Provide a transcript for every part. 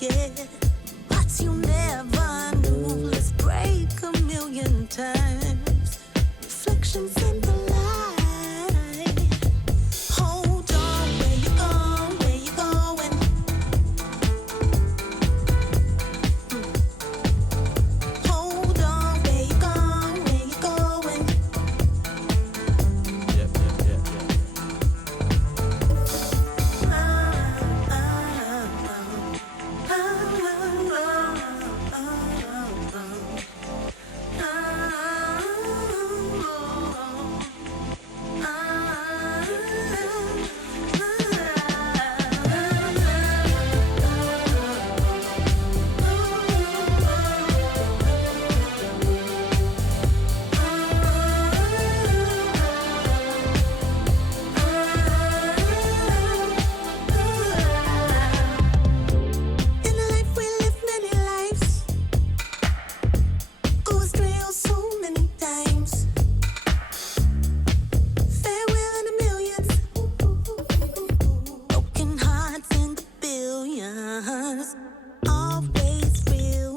yeah. But you never knew. Let's break a million times. Reflections in the light. Hold on, where you going? Where you going? Hold on, where you going? Where you going? In a life we live many lives. Go astray oh so many times. Farewell in the millions. Broken hearts in the billions. Always real.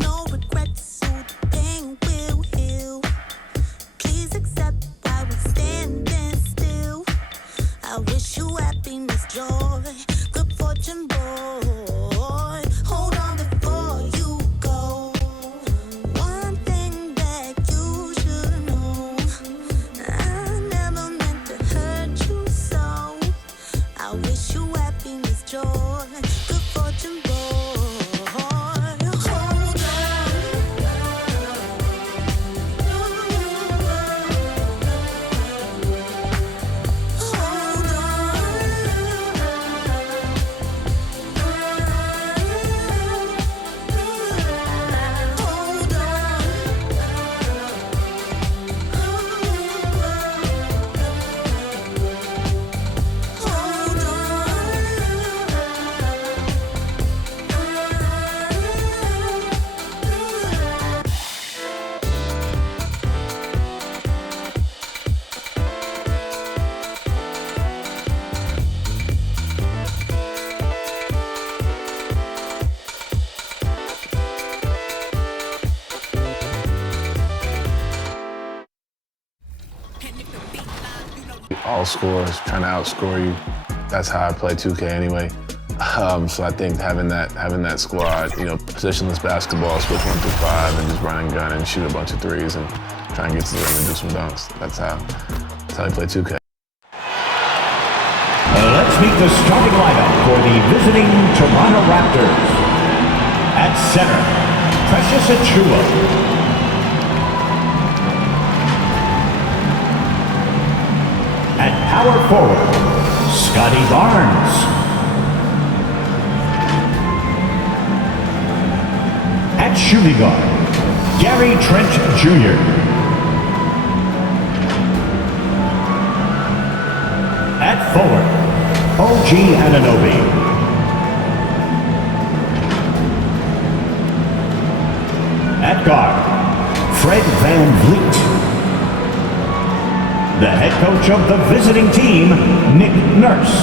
No regrets, so the pain will heal. Please accept I was standing still. I wish you happiness, joy, good fortune, boy. Hold on before you go. One thing that you should know. I never meant to hurt you so. I wish you happiness, joy, good fortune, boy. Hold on. Hold All scores, trying to outscore you. That's how I play 2K anyway. So I think having that squad, positionless basketball, switch 1 through 5, and just run and gun and shoot a bunch of threes and try and get to the rim and do some dunks. That's how I play 2K. Let's meet the starting lineup for the visiting Toronto Raptors. At center, Precious Achiuwa. At power forward, Scotty Barnes. At shooting guard, Gary Trent Jr. At forward, OG Anunoby. At guard, Fred VanVleet. The head coach of the visiting team, Nick Nurse.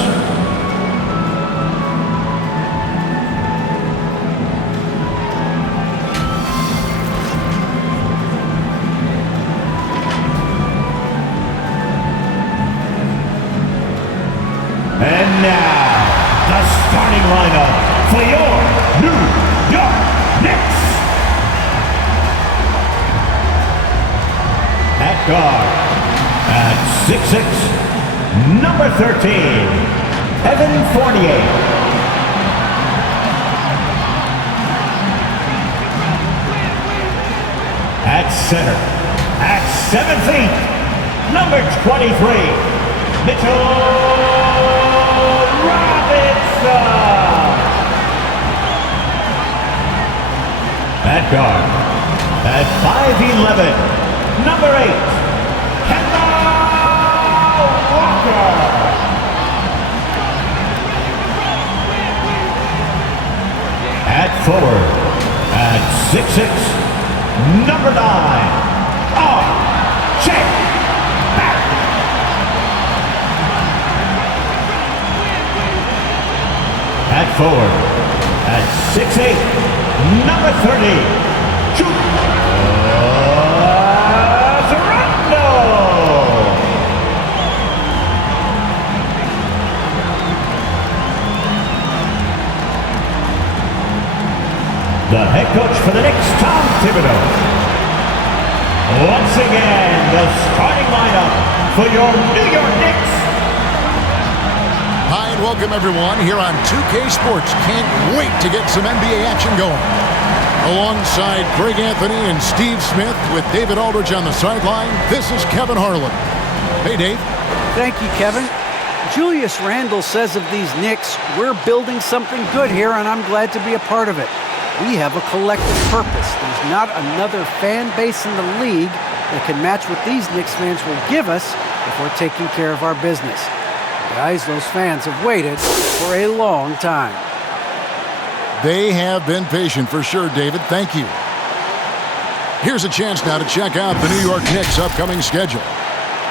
And now, the starting lineup for your New York Knicks. At guard, at 6'6", number 13, Evan Fournier. At center, at 7 feet, number 23, Mitchell Robinson. At guard, at 5'11", number 8, at forward, at 6'6", number 9, R.J. Barrett. At forward, At 6'8", number 30, the head coach for the Knicks, Tom Thibodeau. Once again, the starting lineup for your New York Knicks. Hi and welcome everyone here on 2K Sports. Can't wait to get some NBA action going. Alongside Greg Anthony and Steve Smith with David Aldridge on the sideline, this is Kevin Harlan. Hey Dave. Thank you, Kevin. Julius Randle says of these Knicks, we're building something good here and I'm glad to be a part of it. We have a collective purpose. There's not another fan base in the league that can match what these Knicks fans will give us if we're taking care of our business. Guys, those fans have waited for a long time. They have been patient for sure, David. Thank you. Here's a chance now to check out the New York Knicks' upcoming schedule.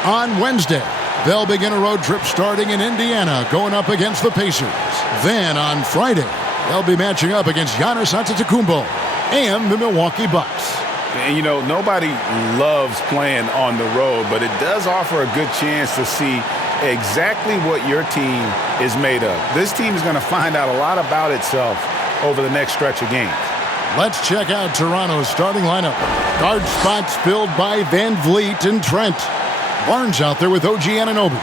On Wednesday, they'll begin a road trip starting in Indiana, going up against the Pacers. Then on Friday, they'll be matching up against Giannis Antetokounmpo and the Milwaukee Bucks. And you know, nobody loves playing on the road, but it does offer a good chance to see exactly what your team is made of. This team is going to find out a lot about itself over the next stretch of games. Let's check out Toronto's starting lineup. Guard spots filled by Van Vliet and Trent. Barnes out there with OG Anunoby.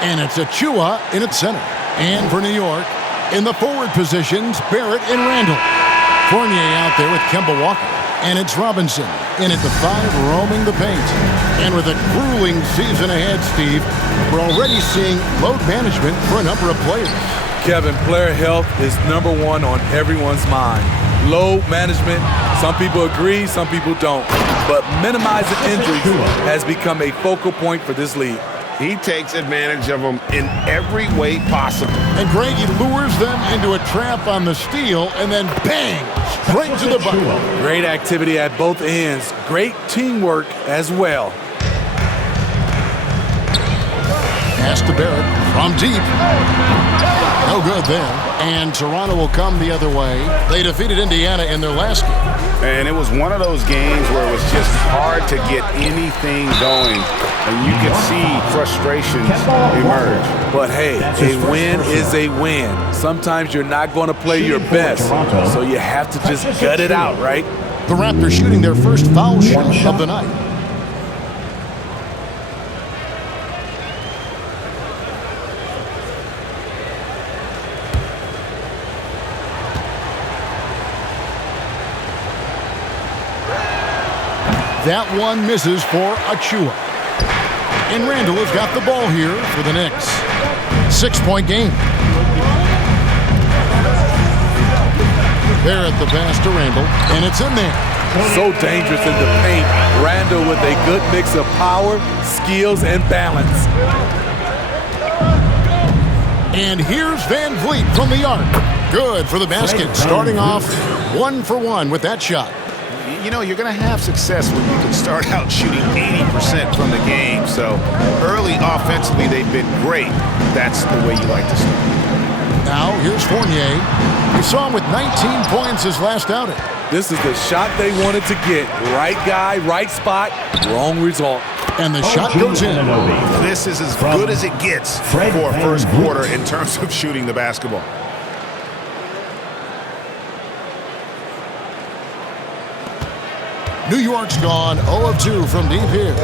And it's Achua in at center. And for New York, in the forward positions, Barrett and Randle. Fournier out there with Kemba Walker. And it's Robinson in at the 5, roaming the paint. And with a grueling season ahead, Steve, we're already seeing load management for a number of players. Kevin, player health is #1 on everyone's mind. Load management, some people agree, some people don't. But minimizing injuries has become a focal point for this league. He takes advantage of them in every way possible. And Greg, he lures them into a trap on the steal, and then bang, straight to the bucket. Great activity at both ends. Great teamwork as well. Pass to Barrett from deep. No good there. And Toronto will come the other way. They defeated Indiana in their last game. And it was one of those games where it was just hard to get anything going. And you could see frustrations emerge. But hey, a win is a win. Sometimes you're not going to play your best, so you have to just gut it out, right? The Raptors shooting their first foul shot of the night. That one misses for Achua. And Randle has got the ball here for the Knicks. 6-point game. Barrett the pass to Randle, and it's in there. So dangerous in the paint. Randle with a good mix of power, skills, and balance. And here's Van Vliet from the arc. Good for the basket. Starting off 1 for 1 with that shot. You know, you're going to have success when you can start out shooting 80% from the game. So early offensively, they've been great. That's the way you like to start. Now, here's Fournier. We saw him with 19 points his last outing. This is the shot they wanted to get. Right guy, right spot, wrong result. And the shot goes in. This is as good as it gets for a first quarter in terms of shooting the basketball. New York's gone 0 of 2 from deep here.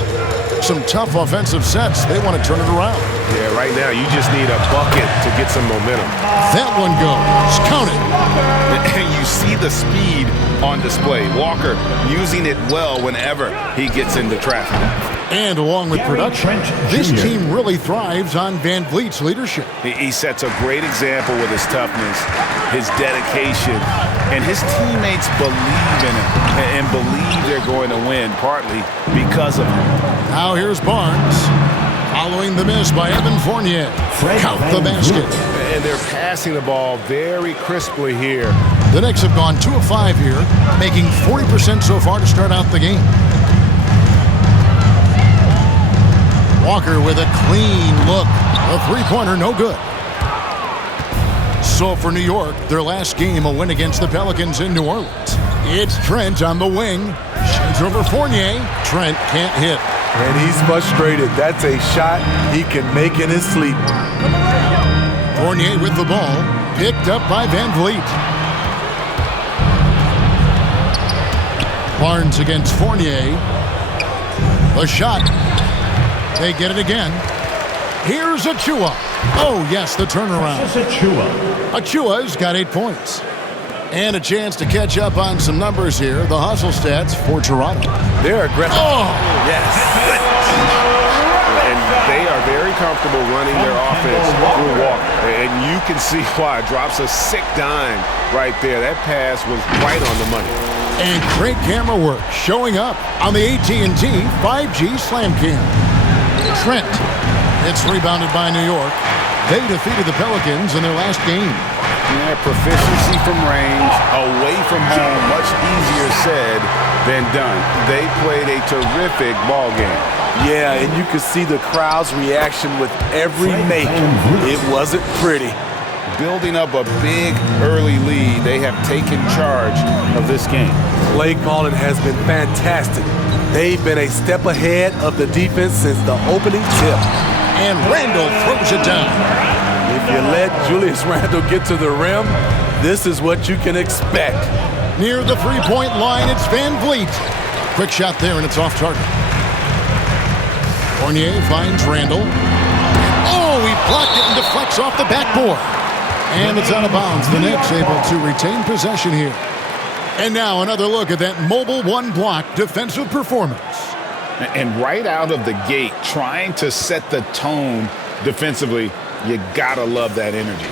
Some tough offensive sets. They want to turn it around. Yeah, right now you just need a bucket to get some momentum. That one goes. Count it. And you see the speed on display. Walker using it well whenever he gets into traffic. And along with production, this team really thrives on Van Vliet's leadership. He sets a great example with his toughness, his dedication, and his teammates believe in him and believe they're going to win, partly because of him. Now here's Barnes, following the miss by Evan Fournier. Count the basket. And they're passing the ball very crisply here. The Knicks have gone 2 of 5 here, making 40% so far to start out the game. Walker with a clean look. A three-pointer, no good. So for New York, their last game, a win against the Pelicans in New Orleans. It's Trent on the wing. Shoots over Fournier. Trent can't hit. And he's frustrated. That's a shot he can make in his sleep. Fournier with the ball. Picked up by Van Vliet. Barnes against Fournier. The shot. They get it again. Here's Achua. Oh, yes, the turnaround. Achua's got 8 points. And a chance to catch up on some numbers here. The hustle stats for Toronto. They're aggressive. Oh! Yes. And they are very comfortable running their offense through Walker. And you can see why. Drops a sick dime right there. That pass was right on the money. And great camera work showing up on the AT&T 5G Slam Cam. Trent. It's rebounded by New York. They defeated the Pelicans in their last game. Yeah, proficiency from range, away from home, much easier said than done. They played a terrific ball game. Yeah, and you could see the crowd's reaction with every make. It wasn't pretty. Building up a big early lead, they have taken charge of this game. Play calling has been fantastic. They've been a step ahead of the defense since the opening tip. And Randall throws it down. If you let Julius Randle get to the rim, this is what you can expect. Near the three-point line, it's Van Vliet. Quick shot there, and it's off target. Fournier finds Randall. Oh, he blocked it and deflects off the backboard. And it's out of bounds. The Knicks able to retain possession here. And now another look at that mobile one-block defensive performance. And right out of the gate, trying to set the tone defensively, you gotta love that energy.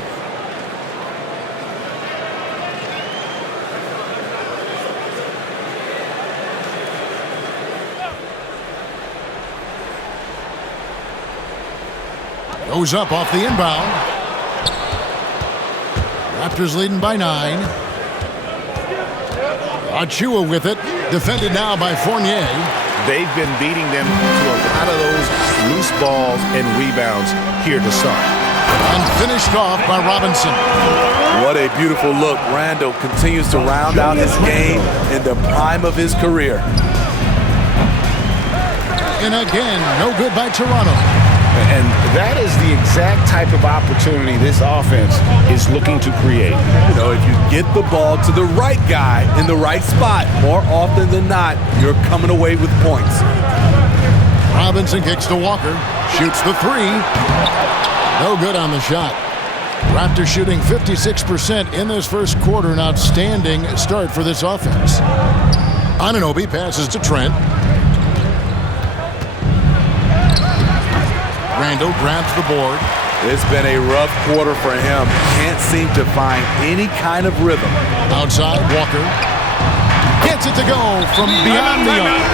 Goes up off the inbound. Raptors leading by 9. Achua with it. Defended now by Fournier. They've been beating them to a lot of those loose balls and rebounds here to start. And finished off by Robinson. What a beautiful look. Randall continues to round out his game in the prime of his career. And again, no good by Toronto. And that is the exact type of opportunity this offense is looking to create. You know, if you get the ball to the right guy in the right spot, more often than not, you're coming away with points. Robinson kicks to Walker. Shoots the three. No good on the shot. Raptors shooting 56% in this first quarter. An outstanding start for this offense. Anunoby passes to Trent. Randall grabs the board. It's been a rough quarter for him. Can't seem to find any kind of rhythm. Outside, Walker. Gets it to go from beyond the arc.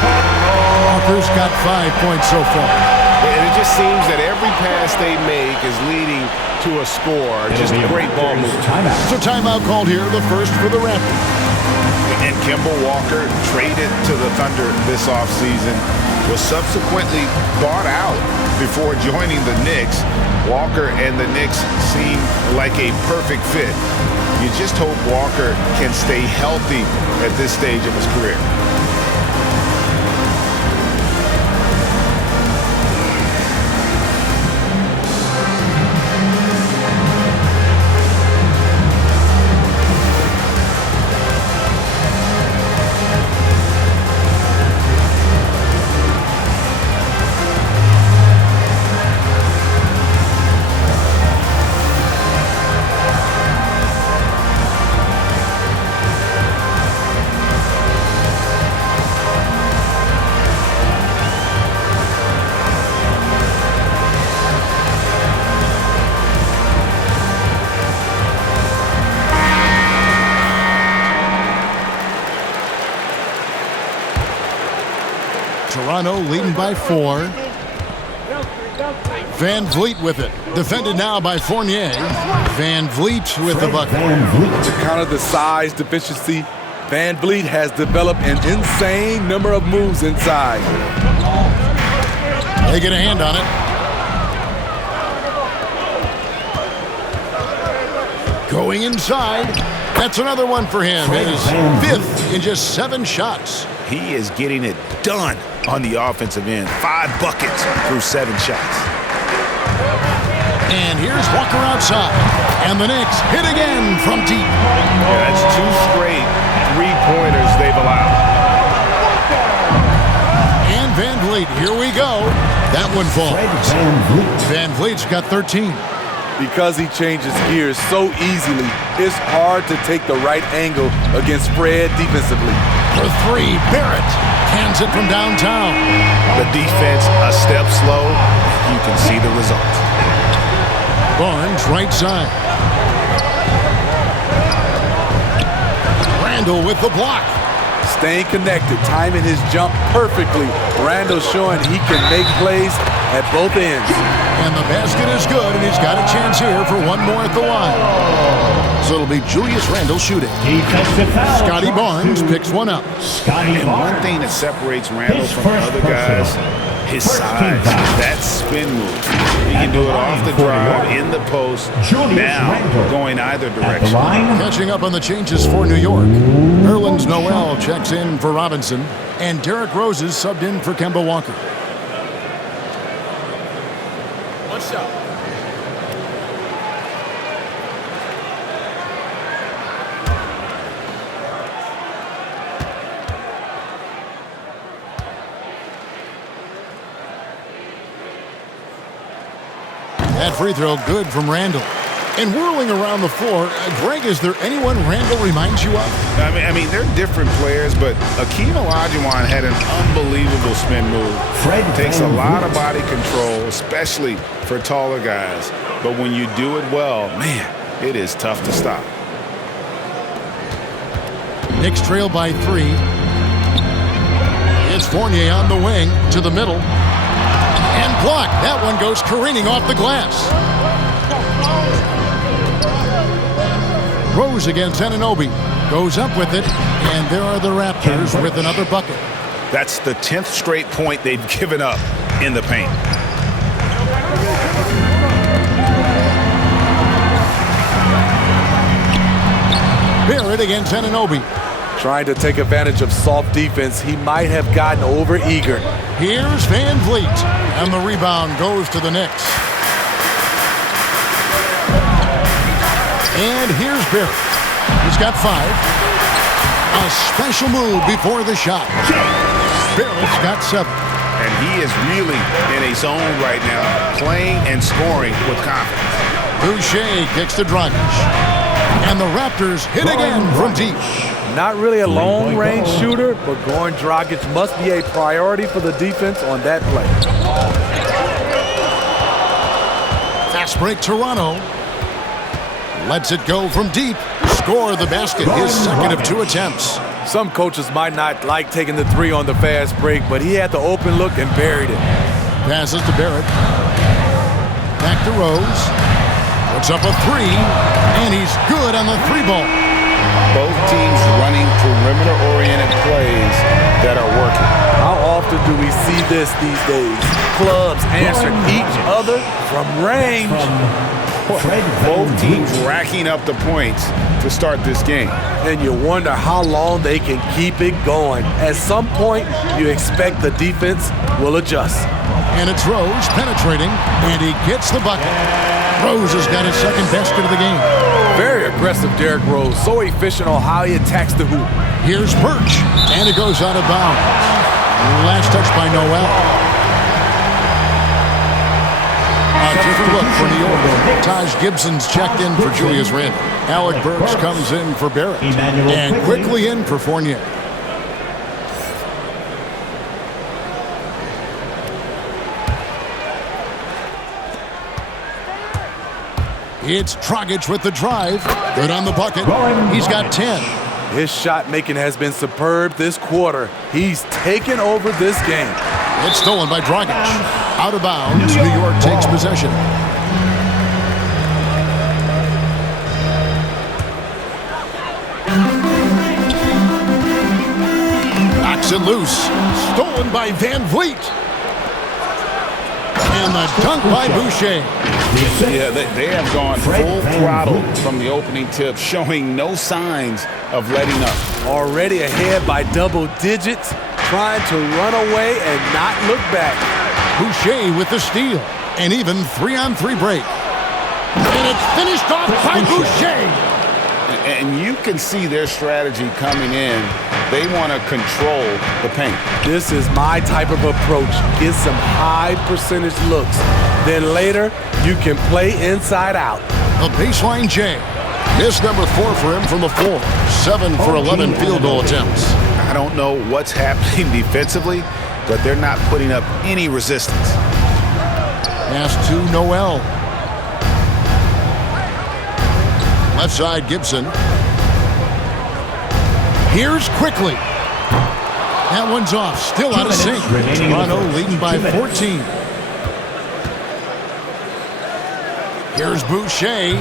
Walker's got 5 points so far. And it just seems that every pass they make is leading to a score. Just great ball movement. So timeout called here, the first for the Raptors. And Kemba Walker, traded to the Thunder this offseason, was subsequently bought out before joining the Knicks. Walker and the Knicks seem like a perfect fit. You just hope Walker can stay healthy at this stage of his career. Toronto leading by 4. Van Vliet with it. Defended now by Fournier. Van Vliet with the bucket. To counter the size deficiency, Van Vliet has developed an insane number of moves inside. They get a hand on it. Going inside. That's another one for him. His 5th in just 7 shots. He is getting it done on the offensive end. 5 buckets through 7 shots. And here's Walker outside. And the Knicks hit again from deep. Yeah, that's 2 straight 3-pointers they've allowed. And Van Vliet, here we go. That one falls. Van Vliet's got 13. Because he changes gears so easily, it's hard to take the right angle against Fred defensively. For 3, Barrett cans it from downtown. The defense a step slow. You can see the results. Barnes right side. Randall with the block. Staying connected, timing his jump perfectly. Randall showing he can make plays at both ends. And the basket is good, and he's got a chance here for one more at the line. So it'll be Julius Randall shooting. Scotty Barnes picks one up. And one thing that separates Randall from other guys, his size, that spin move. He can do it off the drive, in the post, now going either direction. Catching up on the changes for New York. Nerlens Noel checks in for Robinson, and Derrick Rose is subbed in for Kemba Walker. What's up? That free throw good from Randall. And whirling around the floor, Greg, is there anyone Randall reminds you of? I mean, they're different players, but Akeem Olajuwon had an unbelievable spin move. Takes a lot of body control, especially for taller guys. But when you do it well, man, it is tough to stop. Knicks trail by 3. It's Fournier on the wing to the middle. And blocked. That one goes careening off the glass. Rose against Anunoby. Goes up with it. And there are the Raptors with another bucket. That's the 10th straight point they've given up in the paint. Barrett against Anunoby. Trying to take advantage of soft defense, he might have gotten overeager. Here's Van Vliet. And the rebound goes to the Knicks. And here's Barrett. He's got 5. A special move before the shot. Barrett's got 7. And he is really in a zone right now, playing and scoring with confidence. Boucher kicks to Dragic. And the Raptors hit again from deep. Not really a long-range shooter, but going Dragic must be a priority for the defense on that play. Fast break Toronto. Lets it go from deep. Score the basket, his second of 2 attempts. Some coaches might not like taking the 3 on the fast break, but he had the open look and buried it. Passes to Barrett. Back to Rose. Puts up a 3, and he's good on the 3 ball. Both teams running perimeter-oriented plays that are working. How often do we see this these days? Clubs answering each other from range. Both teams racking up the points to start this game. And you wonder how long they can keep it going. At some point, you expect the defense will adjust. And it's Rose penetrating, and he gets the bucket. Rose has got his second basket of the game. Very aggressive, Derrick Rose. So efficient on how he attacks the hoop. Here's Birch, and it goes out of bounds. Last touch by Noel. A different look for New York. Taj Gibson's checked in for Julius Randle. Alec Burks comes in for Barrett. And quickly in for Fournier. It's Dragic with the drive. Good on the bucket. He's got 10. His shot making has been superb this quarter. He's taken over this game. It's stolen by Dragic. Out of bounds, New York takes possession. Knocks it loose. Stolen by Van Vliet. And the dunk by Boucher. Yeah, they have gone full throttle from the opening tip, showing no signs of letting up. Already ahead by double digits, trying to run away and not look back. Boucher with the steal. An even 3-on-3 break. And it's finished off by Boucher. And you can see their strategy coming in. They want to control the paint. This is my type of approach. Get some high percentage looks. Then later, you can play inside out. The baseline J. Miss number 4 for him from the floor. 7 for 11 field goal attempts. I don't know what's happening defensively, but they're not putting up any resistance. Pass to Noel. Left side, Gibson. Here's Quickly. That one's off. Still out of sync. Toronto leading by 14. Here's Boucher.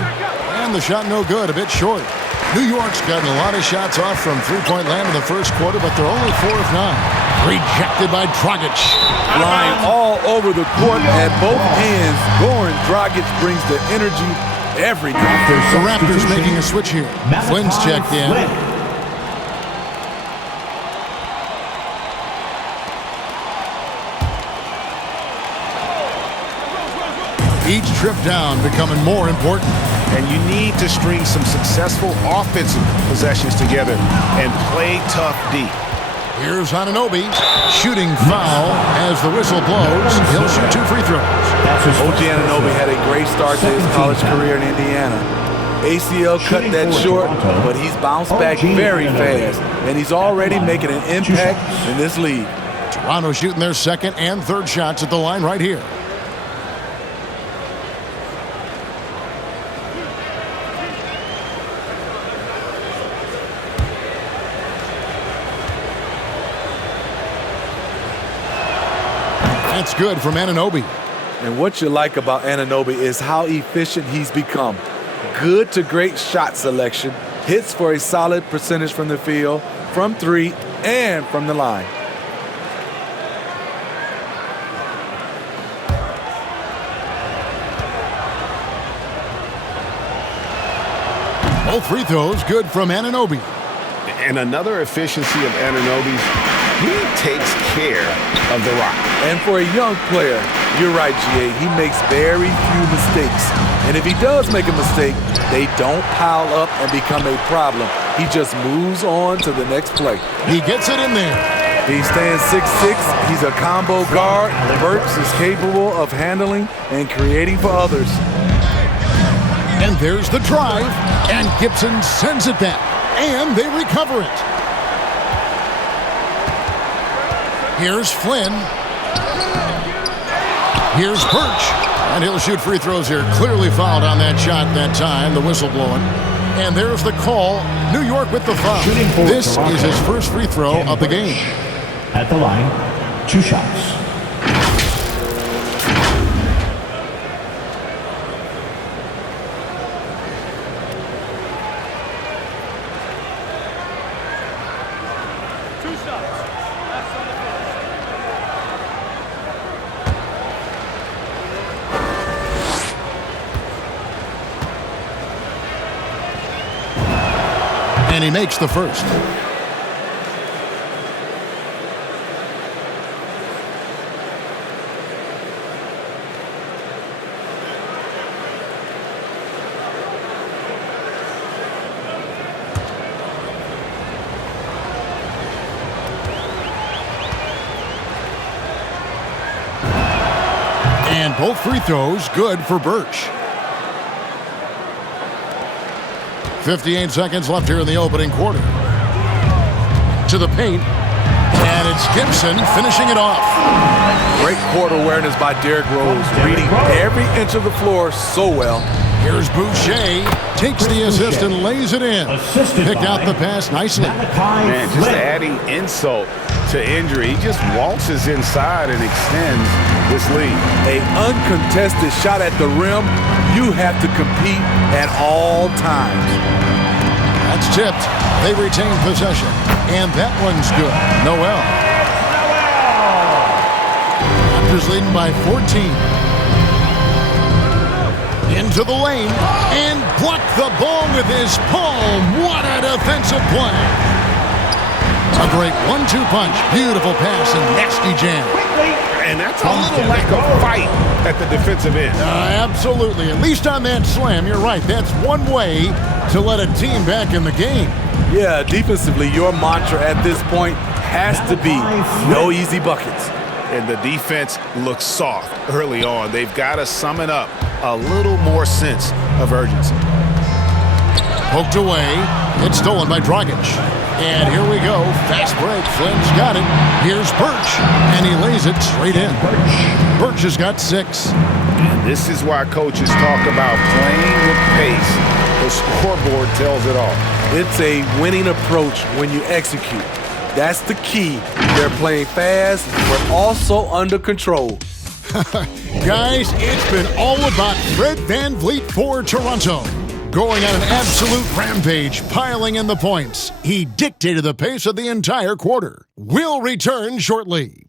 And the shot no good. A bit short. New York's gotten a lot of shots off from three-point land in the first quarter, but they're only 4 of 9. Rejected by Dragic. Flying all over the court at both ends. Goran Dragic brings the energy every night. The Raptors making a switch here. Flynn's checked in. Each trip down becoming more important. And you need to string some successful offensive possessions together and play tough D. Here's Anunoby. Shooting foul as the whistle blows. He'll shoot 2 free throws. OG Anunoby had a great start to his college career in Indiana. ACL cut that short, but he's bounced back very fast, and he's already making an impact in this league. Toronto shooting their second and third shots at the line right here. That's good from Anunoby. And what you like about Anunoby is how efficient he's become. Good to great shot selection, hits for a solid percentage from the field, from 3, and from the line. Both free throws good from Anunoby. And another efficiency of Anunoby's, he takes care of the rock. And for a young player, you're right, GA, he makes very few mistakes. And if he does make a mistake, they don't pile up and become a problem. He just moves on to the next play. He gets it in there. He stands 6'6". He's a combo guard. Burks is capable of handling and creating for others. And there's the drive. And Gibson sends it back. And they recover it. Here's Flynn. Here's Birch. And he'll shoot free throws here. Clearly fouled on that shot that time. The whistle blowing. And there's the call. New York with the foul. This is his first free throw of the game. At the line, 2 shots. And he makes the first. And both free throws good for Birch. 58 seconds left here in the opening quarter. To the paint. And it's Gibson finishing it off. Great court awareness by Derrick Rose, reading every inch of the floor so well. Here's Boucher. Takes the assist and lays it in. Picked out the pass nicely. Man, just adding insult to injury. He just waltzes inside and extends this lead. An uncontested shot at the rim. You have to compete at all times. That's tipped. They retain possession. And that one's good. Noel. Raptors leading by 14. into the lane and blocked the ball with his palm. What a defensive play. A great 1-2 punch. Beautiful pass and nasty jam. And that's a little lack of fight at the defensive end. Absolutely. At least on that slam, you're right. That's one way to let a team back in the game. Yeah, defensively, your mantra at this point has to be no easy buckets. And the defense looks soft early on. They've got to summon up a little more sense of urgency. Poked away. It's stolen by Dragic. And here we go. Fast break. Flynn's got it. Here's Birch. And he lays it straight in. Birch has got 6. And this is why coaches talk about playing with pace. The scoreboard tells it all. It's a winning approach when you execute. That's the key. They're playing fast, but also under control. Guys, it's been all about Fred VanVleet for Toronto. Going on an absolute rampage, piling in the points. He dictated the pace of the entire quarter. We'll return shortly.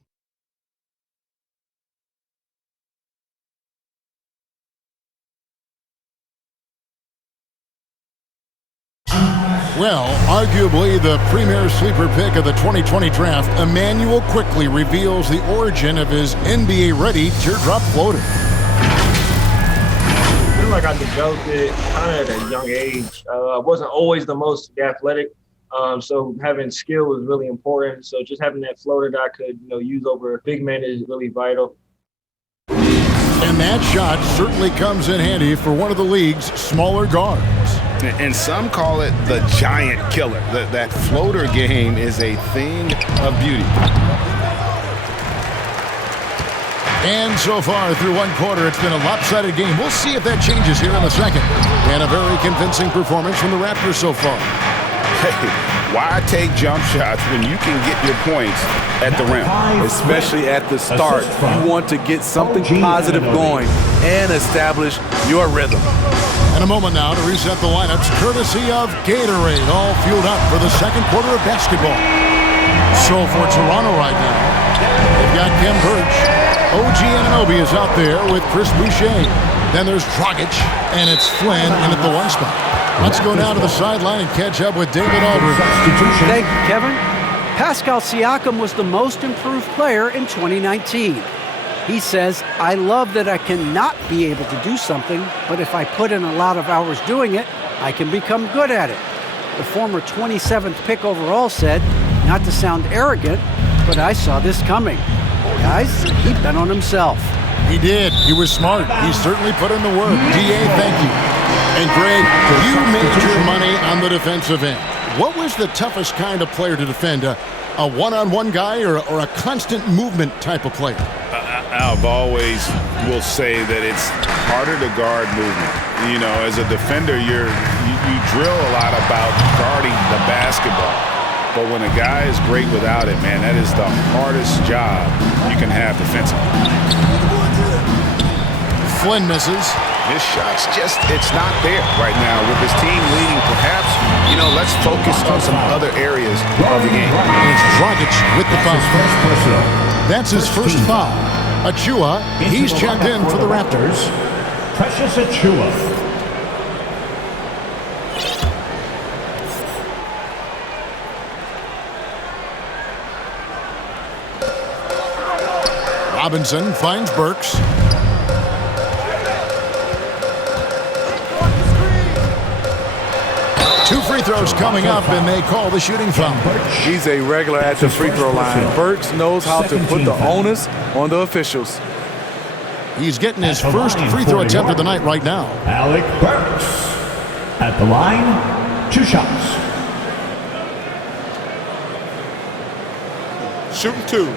Well, arguably the premier sleeper pick of the 2020 draft, Emmanuel quickly reveals the origin of his NBA-ready teardrop floater. I feel like I developed it kind of at a young age. I wasn't always the most athletic, so having skill was really important. So just having that floater that I could, use over big men is really vital. And that shot certainly comes in handy for one of the league's smaller guards. And some call it the giant killer. That floater game is a thing of beauty. And so far through one quarter, it's been a lopsided game. We'll see if that changes here in the second. And a very convincing performance from the Raptors so far. Hey, why take jump shots when you can get your points at the rim? Especially at the start. You want to get something positive going and establish your rhythm. And a moment now to reset the lineups, courtesy of Gatorade, all fueled up for the second quarter of basketball. So for Toronto right now, they've got Khem Birch. OG Anunoby is out there with Chris Boucher. Then there's Dragic, and it's Flynn in at the 1 spot. Let's go down to the sideline and catch up with David Aldridge. Thank you, Kevin. Pascal Siakam was the most improved player in 2019. He says, I love that I cannot be able to do something, but if I put in a lot of hours doing it, I can become good at it. The former 27th pick overall said, not to sound arrogant, but I saw this coming. Guys, he bet on himself. He did. He was smart. He certainly put in the work. DA, thank you. And Greg, you made your money on the defensive end. What was the toughest kind of player to defend? A one-on-one guy or a constant movement type of player? I've always will say that it's harder to guard movement. As a defender, you drill a lot about guarding the basketball. But when a guy is great without it, man, that is the hardest job you can have defensively. Flynn misses. His shot's it's not there right now with his team leading. Perhaps, let's focus on some other areas of the game. And it's Dragic with the foul. That's his first foul. Achua, he's checked in for the Raptors. Precious Achua. Robinson finds Burks. Two free throws coming up, and they call the shooting foul. He's a regular at the free throw line. Burks knows how to put the onus on the officials. He's getting his first free throw attempt of the night right now. Alec Burks at the line, 2 shots. Shooting 2.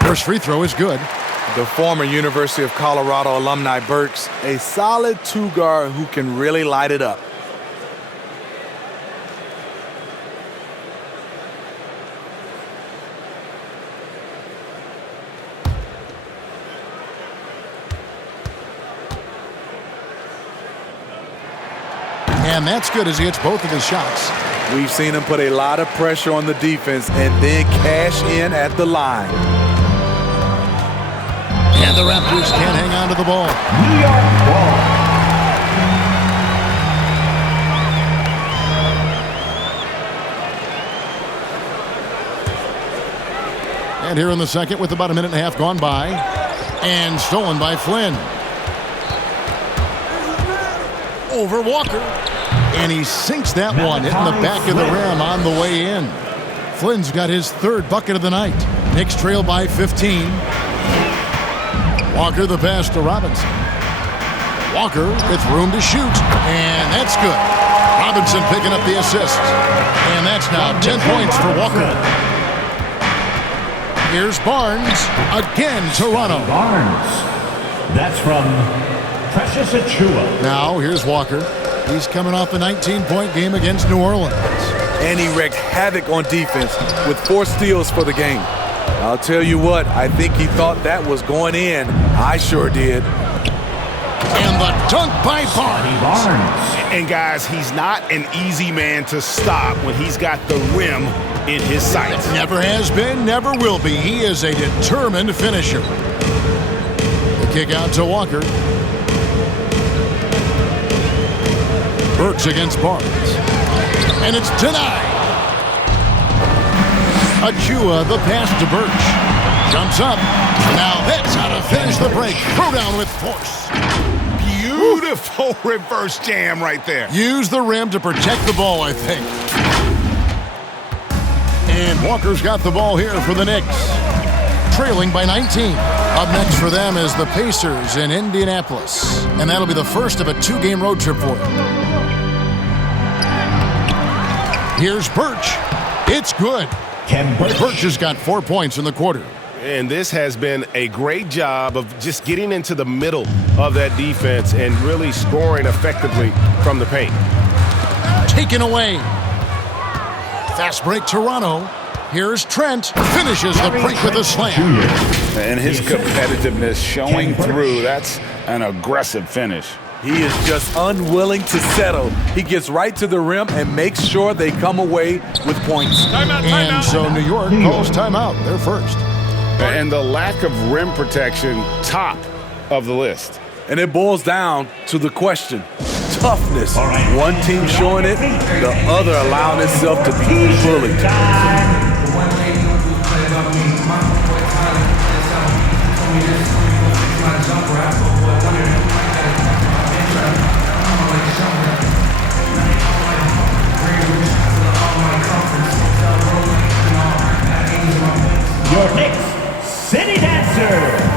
First free throw is good. The former University of Colorado alumni Burks, a solid 2-guard who can really light it up. And that's good as he hits both of his shots. We've seen him put a lot of pressure on the defense and then cash in at the line. And the Raptors can't hang on to the ball. New York ball. And here in the second with about a minute and a half gone by. And stolen by Flynn. Over Walker. And he sinks that one, hitting the back of the rim on the way in. Flynn's got his third bucket of the night. Knicks trail by 15. Walker the pass to Robinson. Walker with room to shoot. And that's good. Robinson picking up the assist. And that's now 10 points for Walker. Here's Barnes. Again, Toronto. Barnes. That's from Precious Achiuwa. Now, here's Walker. He's coming off a 19-point game against New Orleans. And he wreaked havoc on defense with 4 steals for the game. I'll tell you what, I think he thought that was going in. I sure did. And the dunk by Barnes. And guys, he's not an easy man to stop when he's got the rim in his sights. Never has been, never will be. He is a determined finisher. The kick out to Walker. Burks against Barnes. And it's denied. Achiuwa the pass to Birch. Jumps up. Now that's how to finish the break. Throw down with force. Beautiful reverse jam right there. Use the rim to protect the ball, I think. And Walker's got the ball here for the Knicks. Trailing by 19. Up next for them is the Pacers in Indianapolis. And that'll be the first of a 2-game road trip for them. Here's Birch. It's good. Birch has got 4 points in the quarter. And this has been a great job of just getting into the middle of that defense and really scoring effectively from the paint. Taken away. Fast break, Toronto. Here's Trent. Finishes the break with a slam. And his competitiveness showing through. That's an aggressive finish. He is just unwilling to settle. He gets right to the rim and makes sure they come away with points. And so New York calls timeout. They're first. And the lack of rim protection, top of the list. And it boils down to the question. Toughness. One team showing it, the other allowing itself to be bullied. Your Knicks City Dancer.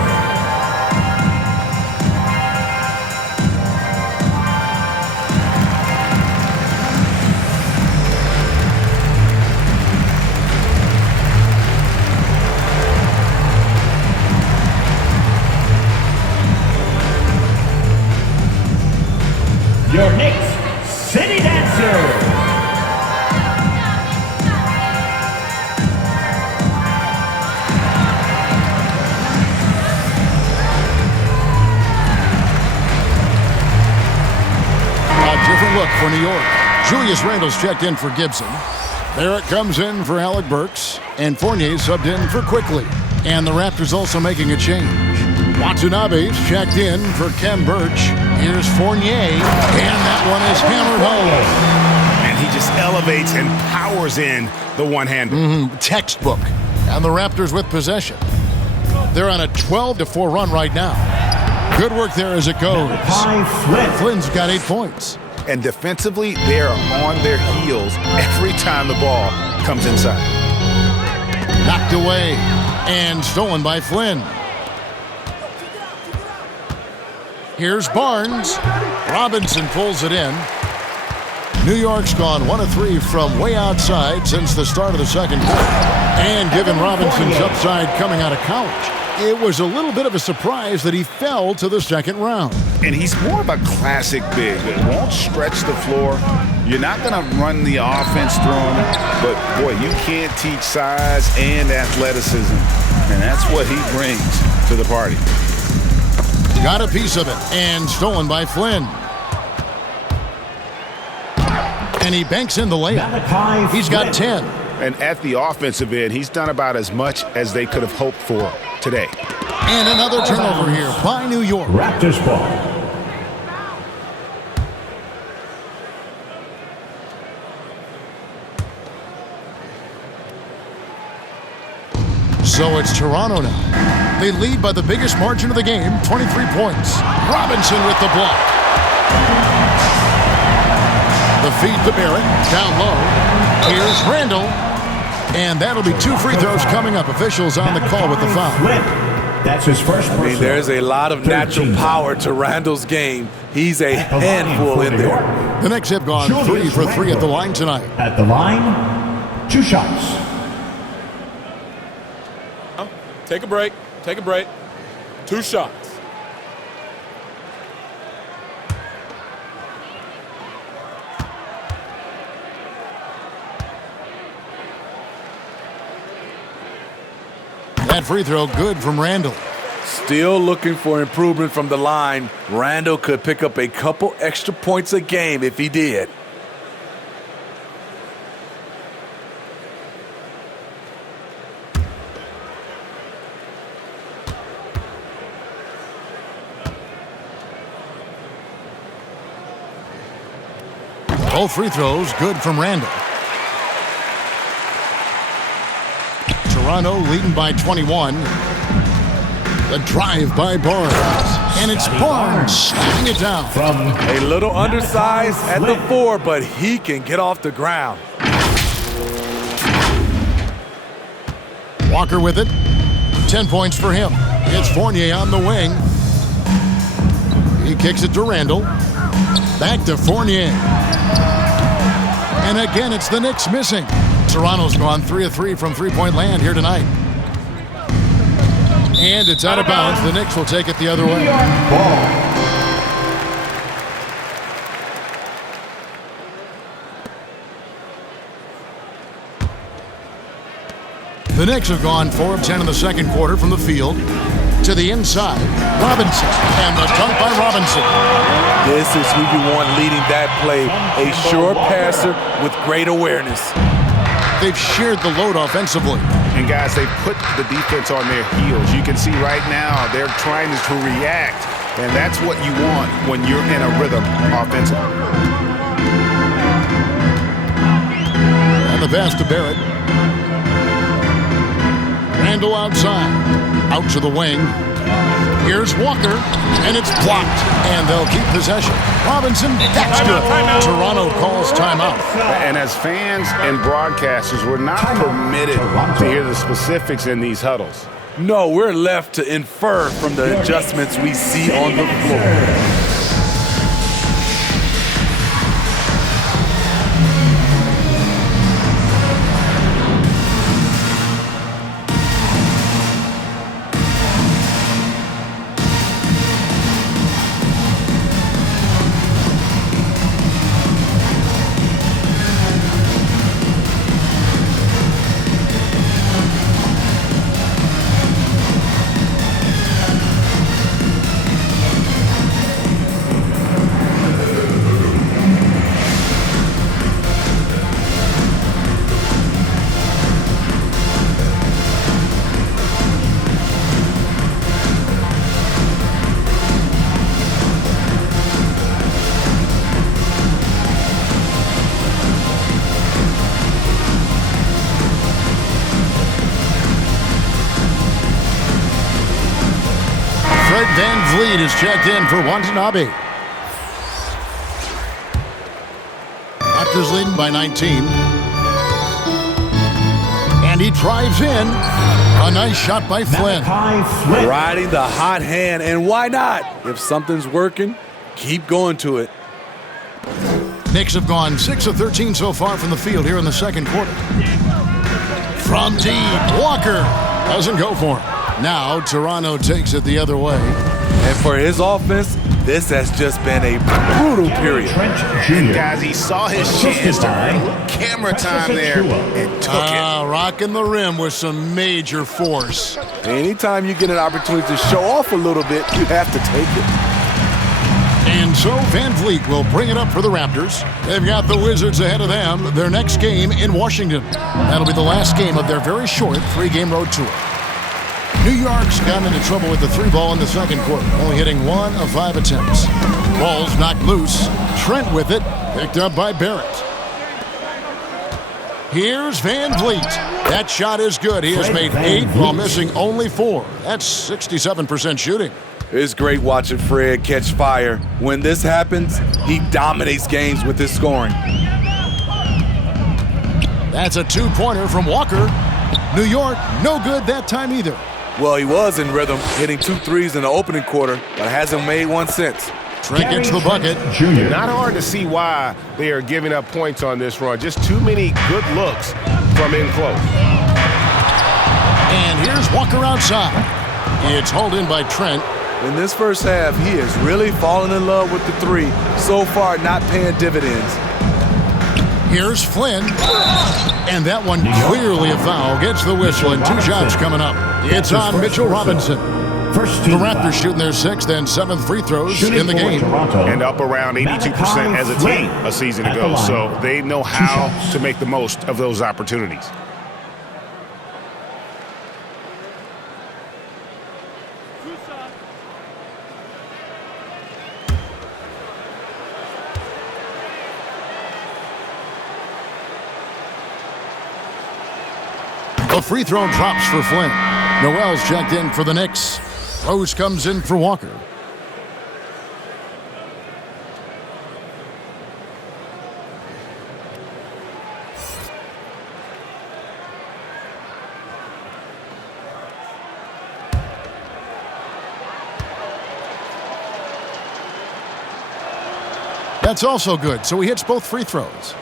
Your Knicks City Dancer. Different look for New York. Julius Randle's checked in for Gibson. Barrett comes in for Alec Burks. And Fournier subbed in for Quickly. And the Raptors also making a change. Watanabe's checked in for Kem Birch. Here's Fournier. And that one is hammered home. And he just elevates and powers in the one-hander. Textbook. And the Raptors with possession. They're on a 12-4 run right now. Good work there as it goes. Flynn's got 8 points. And defensively, they're on their heels every time the ball comes inside. Knocked away and stolen by Flynn. Here's Barnes. Robinson pulls it in. New York's gone 1 of 3 from way outside since the start of the second quarter. And given Robinson's upside coming out of college, it was a little bit of a surprise that he fell to the second round. And he's more of a classic big. It won't stretch the floor. You're not going to run the offense through him. But, boy, you can't teach size and athleticism. And that's what he brings to the party. Got a piece of it and stolen by Flynn. And he banks in the layup. He's got 10. And at the offensive end, he's done about as much as they could have hoped for today. And another turnover here by New York. Raptors ball. So it's Toronto now. They lead by the biggest margin of the game, 23 points. Robinson with the block. The feed to Barrett, down low. Here's Randall. And that'll be 2 free throws coming up. Officials on the call with the foul. That's his first. I mean, there's a lot of natural power to Randall's game. He's a handful in there. The Knicks have gone 3 for 3 at the line tonight. At the line, 2 shots. Take a break. Take a break. 2 shots. That free throw good from Randall. Still looking for improvement from the line. Randall could pick up a couple extra points a game if he did. Both free throws good from Randall. Toronto leading by 21. The drive by Barrett. And it's Barnes slapping it down. A little undersized at the 4, but he can get off the ground. Walker with it. 10 points for him. It's Fournier on the wing. He kicks it to Randall. Back to Fournier. And again, it's the Knicks missing. Toronto's gone 3 of 3 from three-point land here tonight. And it's out of bounds. The Knicks will take it the other way. The Knicks have gone 4 of 10 in the second quarter from the field. To the inside, Robinson, and the dunk by Robinson. This is who you want leading that play, a sure passer with great awareness. They've shared the load offensively. And guys, they put the defense on their heels. You can see right now they're trying to react, and that's what you want when you're in a rhythm offensively. And the pass to Barrett. Randall outside. Out to the wing. Here's Walker, and it's blocked. And they'll keep possession. Robinson, that's good. Toronto calls timeout. And as fans and broadcasters, we're not permitted to hear the specifics in these huddles. No, we're left to infer from the adjustments we see on the floor. Van Vliet is checked in for Anunoby. Raptors leading by 19. And he drives in. A nice shot by Flynn. Riding the hot hand, and why not? If something's working, keep going to it. Knicks have gone 6 of 13 so far from the field here in the second quarter. From deep, Walker doesn't go for him. Now Toronto takes it the other way. And for his offense, this has just been a brutal period. And guys, he saw his chance to camera time there and took it. Rocking the rim with some major force. Anytime you get an opportunity to show off a little bit, you have to take it. And so Van Vliet will bring it up for the Raptors. They've got the Wizards ahead of them. Their next game in Washington. That'll be the last game of their very short 3-game road tour. New York's gotten into trouble with the 3-ball in the second quarter, only hitting 1 of 5 attempts. Ball's knocked loose. Trent with it, picked up by Barrett. Here's Van Vliet. That shot is good. He has made 8 while missing only 4. That's 67% shooting. It's great watching Fred catch fire. When this happens, he dominates games with his scoring. That's a 2-pointer from Walker. New York, no good that time either. Well, he was in rhythm, hitting 2 threes in the opening quarter, but hasn't made one since. Trent gets the bucket. Junior. Not hard to see why they are giving up points on this run. Just too many good looks from in close. And here's Walker outside. It's hauled in by Trent. In this first half, he is really falling in love with the 3. So far, not paying dividends. Here's Flynn. And that one clearly a foul. Gets the whistle and 2 shots coming up. It's on Mitchell Robinson. The Raptors shooting their 6th and 7th free throws in the game. And up around 82% as a team a season ago. So they know how to make the most of those opportunities. The free throw drops for Flynn. Noel's checked in for the Knicks. Rose comes in for Walker. That's also good, so he hits both free throws.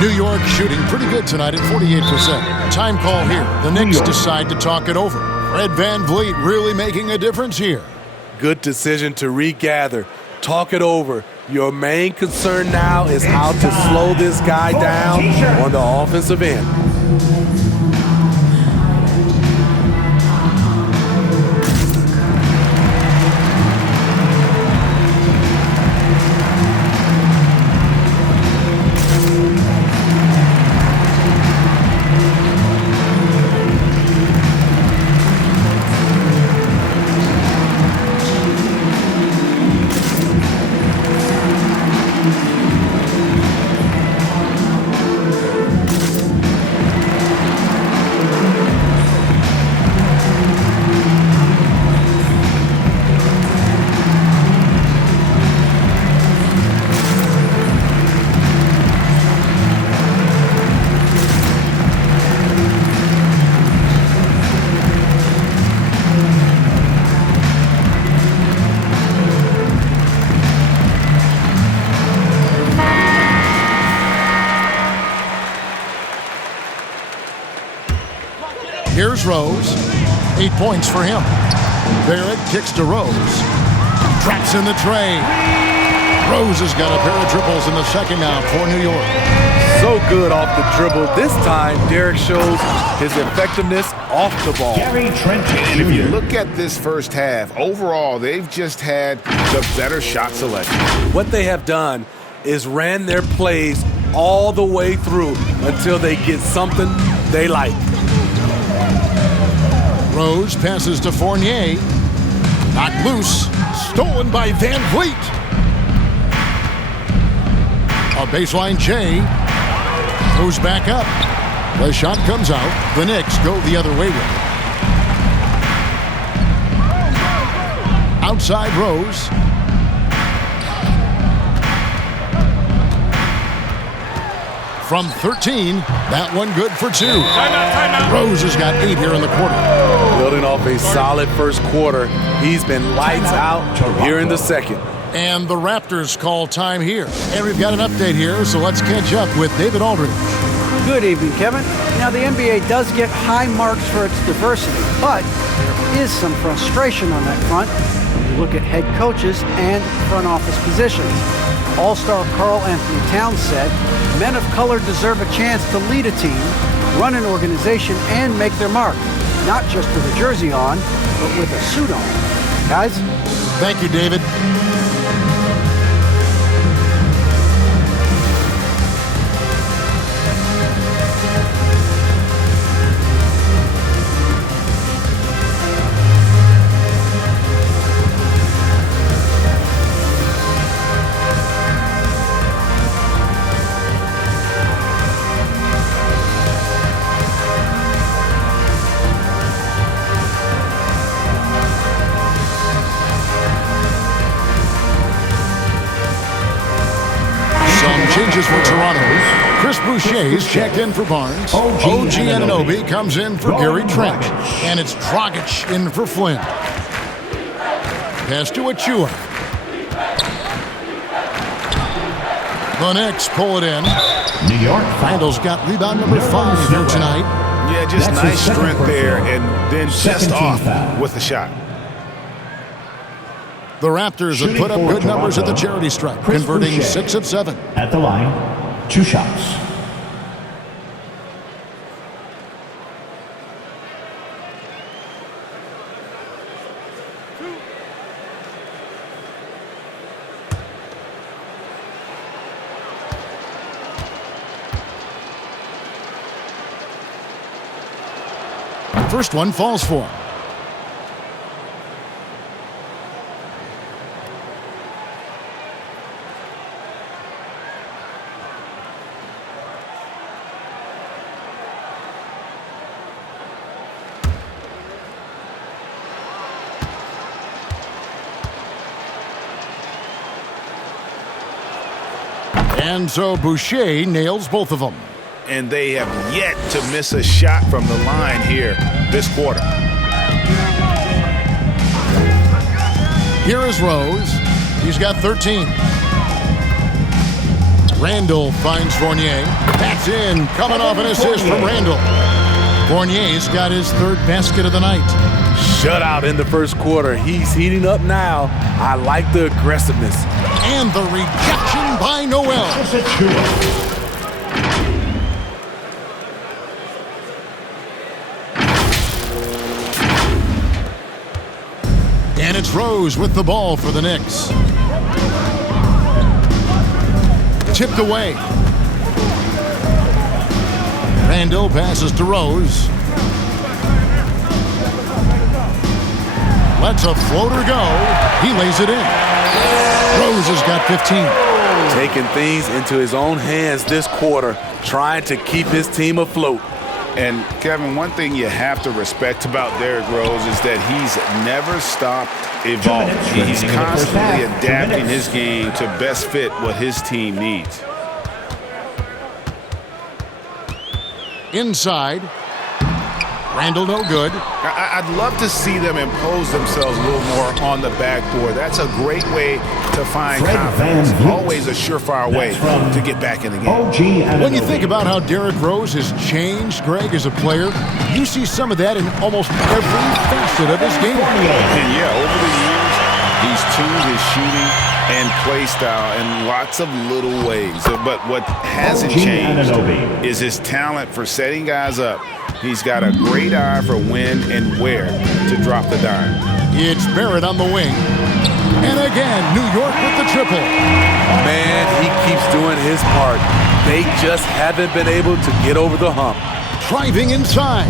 New York shooting pretty good tonight at 48%. Time call here. The Knicks decide to talk it over. Fred Van Vliet really making a difference here. Good decision to regather. Talk it over. Your main concern now is how to slow this guy down on the offensive end. Here's Rose. 8 points for him. Barrett kicks to Rose. Traps in the tray. Rose has got a pair of triples in the second now for New York. So good off the dribble. This time, Derek shows his effectiveness off the ball. And if you look at this first half, overall, they've just had the better shot selection. What they have done is ran their plays all the way through until they get something they like. Rose passes to Fournier. Knocked loose. Stolen by Van Vliet. A baseline J. Goes back up. The shot comes out. The Knicks go the other way with it. Outside Rose. From 13, that one good for 2. Timeout. Rose has got 8 here in the quarter. Building off a solid first quarter, he's been lights out here in the second. And the Raptors call time here. And we've got an update here, so let's catch up with David Aldridge. Good evening, Kevin. Now, the NBA does get high marks for its diversity, but there is some frustration on that front when you look at head coaches and front office positions. All-star Karl Anthony Towns said, men of color deserve a chance to lead a team, run an organization, and make their mark, not just with a jersey on, but with a suit on. Guys? Thank you, David. Changes for Toronto. Chris Boucher's checked in for Barnes. OG Anunoby comes in for Gary Trent. And it's Dragic in for Flynn. Pass to Achua. The Knicks pull it in. New York. Randall's got rebound number 5 here tonight. Yeah, just That's nice his second strength there, personal. and then just off with the shot. The Raptors have put up good numbers at the charity stripe, converting 6 of 7. At the line, 2 shots. The first one falls for him. And so Boucher nails both of them. And they have yet to miss a shot from the line here this quarter. Here is Rose. He's got 13. Randall finds Fournier. That's in. Coming off an assist from Randall. Fournier's got his 3rd basket of the night. Shutout in the first quarter. He's heating up now. I like the aggressiveness. And the rejection by Noel. And it's Rose with the ball for the Knicks. Tipped away. Randall passes to Rose. Lets a floater go. He lays it in. Rose has got 15. Taking things into his own hands this quarter, trying to keep his team afloat. And, Kevin, one thing you have to respect about Derrick Rose is that he's never stopped evolving. He's constantly adapting his game to best fit what his team needs. Inside. Randall no good. I'd love to see them impose themselves a little more on the backboard. That's a great way to find confidence. Always a surefire way to get back in the game. When you think about how Derrick Rose has changed, Greg, as a player, you see some of that in almost every facet of his game. And yeah, over the years, he's tuned his shooting and play style in lots of little ways. But what hasn't changed is his talent for setting guys up. He's got a great eye for when and where to drop the dime. It's Barrett on the wing. And again, New York with the triple. Man, he keeps doing his part. They just haven't been able to get over the hump. Driving inside.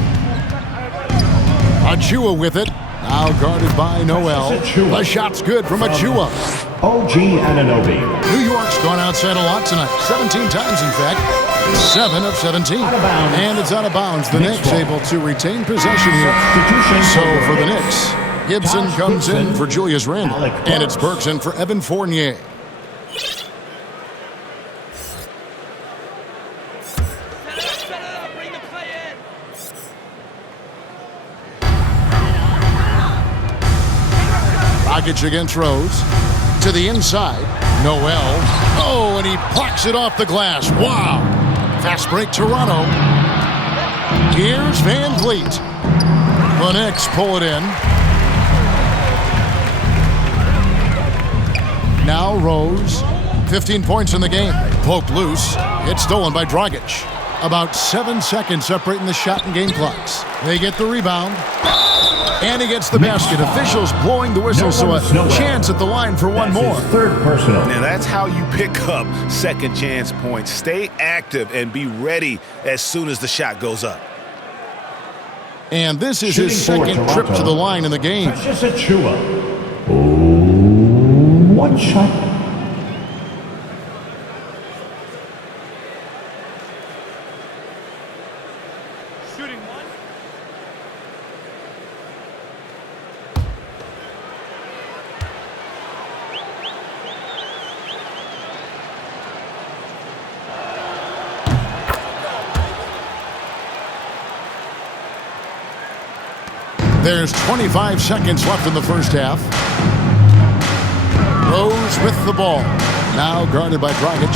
Achua with it. Now guarded by Noel. The shot's good from Achua. OG Anunoby. New York's gone outside a lot tonight. 17 times, in fact. 7 of 17. And it's out of bounds. The Knicks able to retain possession here. So for the Knicks, Gibson comes in for Julius Randle. And it's Burks in for Evan Fournier. Dragic against Rose. To the inside. Noel. Oh, and he plucks it off the glass. Wow. Fast break Toronto. Here's Van Vliet. The Knicks pull it in. Now Rose. 15 points in the game. Poked loose. It's stolen by Dragic. About 7 seconds separating the shot and game clocks. They get the rebound. And he gets the basket. Officials blowing the whistle, so a chance at the line for one more. Third personal. Now that's how you pick up second chance points. Stay active and be ready as soon as the shot goes up. And this is his second trip to the line in the game. Precious Achiuwa. One shot. Shooting one. There's 25 seconds left in the first half. Rose with the ball. Now guarded by Dragic.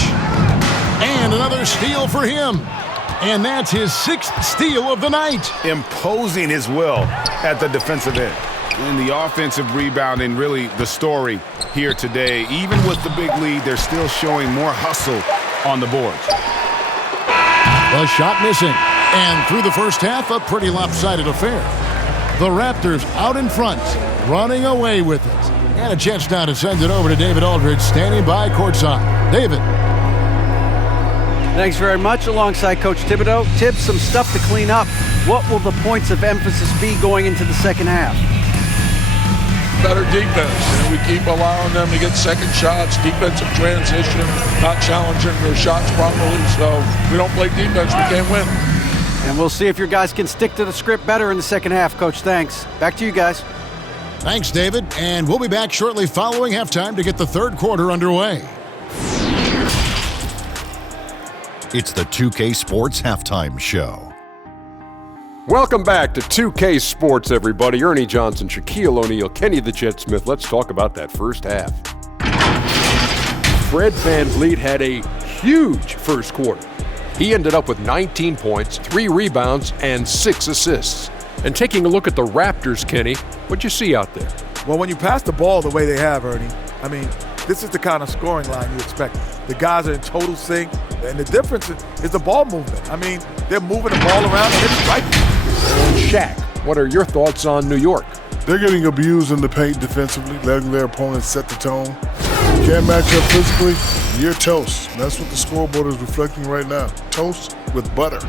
And another steal for him. And that's his sixth steal of the night. Imposing his will at the defensive end. And the offensive rebounding, really the story here today. Even with the big lead, they're still showing more hustle on the boards. The shot missing. And through the first half, a pretty lopsided affair. The Raptors out in front, running away with it. And a chance now to send it over to David Aldridge, standing by courtside. David. Thanks very much. Alongside Coach Thibodeau. Tibbs, some stuff to clean up. What will the points of emphasis be going into the second half? Better defense. We keep allowing them to get second shots, defensive transition, not challenging their shots properly. So if we don't play defense, we can't win. And we'll see if your guys can stick to the script better in the second half, Coach. Thanks. Back to you guys. Thanks, David. And we'll be back shortly following halftime to get the third quarter underway. It's the 2K Sports Halftime Show. Welcome back to 2K Sports, everybody. Ernie Johnson, Shaquille O'Neal, Kenny the Jet Smith. Let's talk about that first half. Fred VanVleet had a huge first quarter. He ended up with 19 points, 3 rebounds, and 6 assists. And taking a look at the Raptors, Kenny, what'd you see out there? Well, when you pass the ball the way they have, Ernie, I mean, this is the kind of scoring line you expect. The guys are in total sync, and the difference is the ball movement. I mean, they're moving the ball around and it's striking. And Shaq, what are your thoughts on New York? They're getting abused in the paint defensively, letting their opponents set the tone. You can't match up physically, you're toast. That's what the scoreboard is reflecting right now. Toast with butter.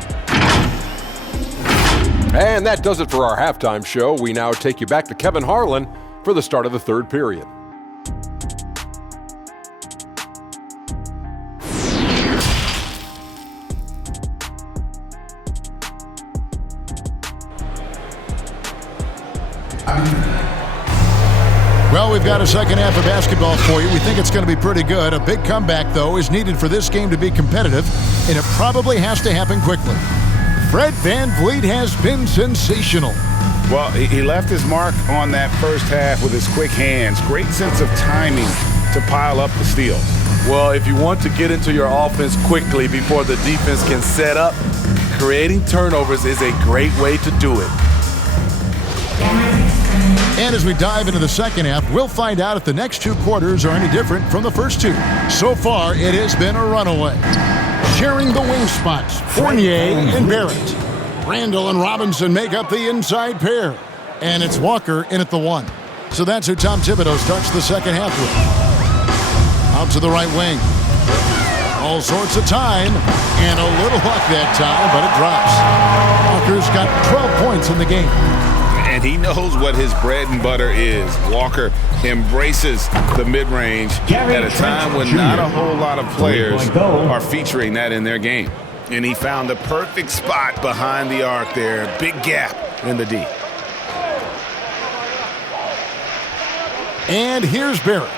And that does it for our halftime show. We now take you back to Kevin Harlan for the start of the third period. Well, we've got a second half of basketball for you. We think it's going to be pretty good. A big comeback, though, is needed for this game to be competitive, and it probably has to happen quickly. Fred VanVleet has been sensational. Well, he left his mark on that first half with his quick hands. Great sense of timing to pile up the steals. Well, if you want to get into your offense quickly before the defense can set up, creating turnovers is a great way to do it. And as we dive into the second half, we'll find out if the next two quarters are any different from the first two. So far, it has been a runaway. Sharing the wing spots, Fournier and Barrett. Randall and Robinson make up the inside pair. And it's Walker in at the one. So that's who Tom Thibodeau starts the second half with. Out to the right wing. All sorts of time. And a little luck that time, but it drops. Walker's got 12 points in the game. And he knows what his bread and butter is. Walker embraces the mid-range at a time when not a whole lot of players are featuring that in their game. And he found the perfect spot behind the arc there. Big gap in the D. And here's Barrett.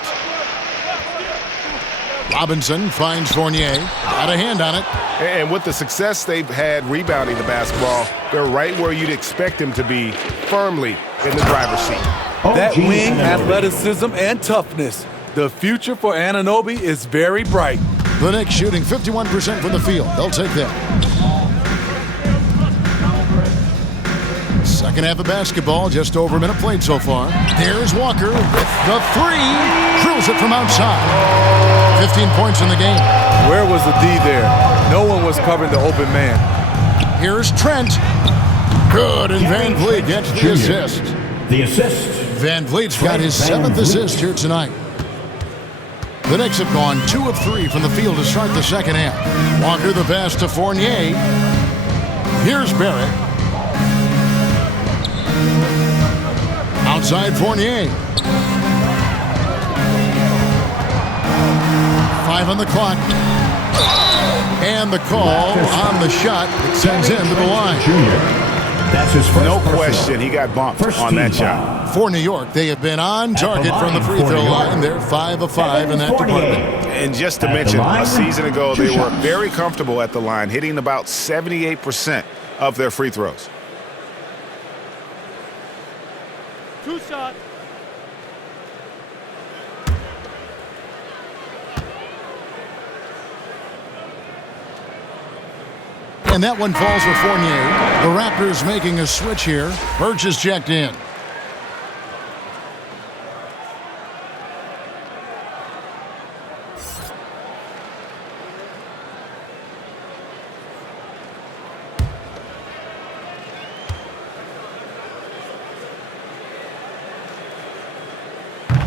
Robinson finds Fournier. Got a hand on it. And with the success they've had rebounding the basketball, they're right where you'd expect them to be, firmly in the driver's seat. That wing, athleticism, and toughness. The future for Anunoby is very bright. The Knicks shooting 51% from the field. They'll take that. Second half of basketball, just over a minute played so far. There's Walker with the three. Drills it from outside. 15 points in the game. Where was the D there? No one was covering the open man. Here's Trent. Good, and VanVleet gets the assist. The assist. Van Vliet's got his 7th assist here tonight. The Knicks have gone 2 of 3 from the field to start the second half. Walker the pass to Fournier. Here's Barrett. Outside Fournier. 5 on the clock. And the call on the shot that sends him to the line. That's his first. No question, he got bumped on that shot. For New York, they have been on target from the free throw line. They're 5 of 5 in that department. And just to mention, a season ago, they were very comfortable at the line, hitting about 78% of their free throws. 2 shots. And that one falls for Fournier. The Raptors making a switch here. Birch is checked in.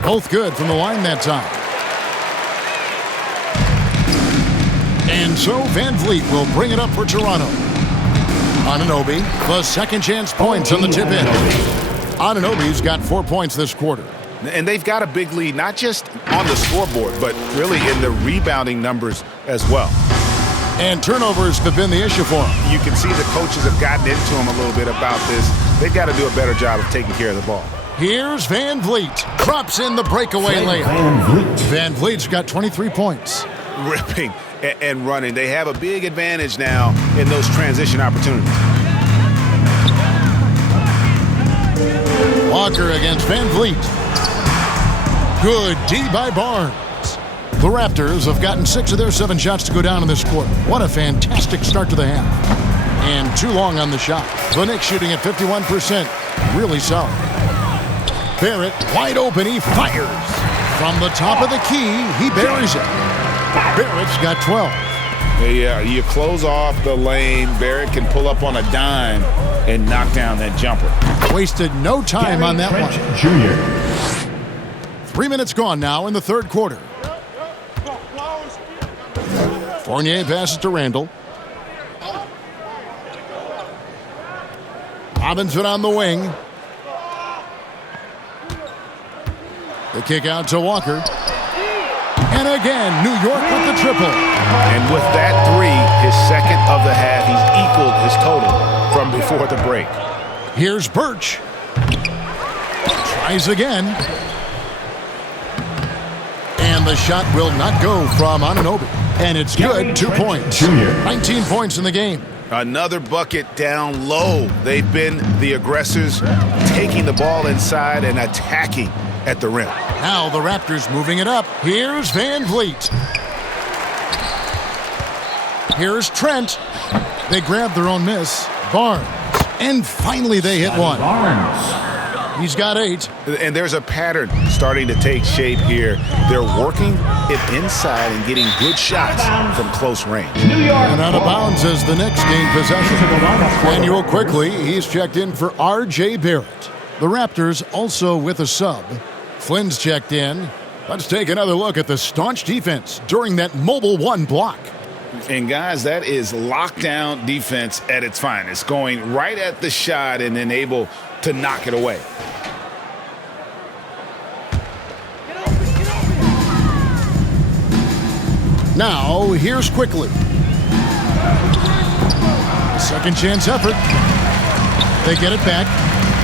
Both good from the line that time. And so Van Vliet will bring it up for Toronto. Anunoby, the second chance points on the tip in. Anunoby's got 4 points this quarter. And they've got a big lead, not just on the scoreboard, but really in the rebounding numbers as well. And turnovers have been the issue for them. You can see the coaches have gotten into them a little bit about this. They've got to do a better job of taking care of the ball. Here's Van Vliet. Drops in the breakaway layup. Van Vliet's got 23 points. Ripping and running. They have a big advantage now in those transition opportunities. Walker against Van Vliet. Good D by Barnes. The Raptors have gotten 6 of their 7 shots to go down in this quarter. What a fantastic start to the half. And too long on the shot. The Knicks shooting at 51%. Really solid. Barrett wide open. He fires. From the top of the key, he buries it. Barrett's got 12. Yeah, you close off the lane. Barrett can pull up on a dime and knock down that jumper. Wasted no time on that one. Jr. 3 minutes gone now in the third quarter. Fournier passes to Randall. Robinson on the wing. The kick out to Walker. And again, New York with the triple. And with that 3, his second of the half, he's equaled his total from before the break. Here's Birch. Tries again. And the shot will not go from Anunoby. And it's good, 2 points. 19 points in the game. Another bucket down low. They've been the aggressors, taking the ball inside and attacking at the rim. Now the Raptors moving it up. Here's Van Vliet. Here's Trent. They grab their own miss. Barnes. And finally they hit one. He's got 8. And there's a pattern starting to take shape here. They're working it inside and getting good shots from close range. And out of bounds as the Knicks gain possession. Manuel quickly, he's checked in for R.J. Barrett. The Raptors also with a sub. Flynn's checked in. Let's take another look at the staunch defense during that mobile 1 block. And guys, that is lockdown defense at its finest. Going right at the shot and then able to knock it away. Now, here's quickly. Second chance effort. They get it back.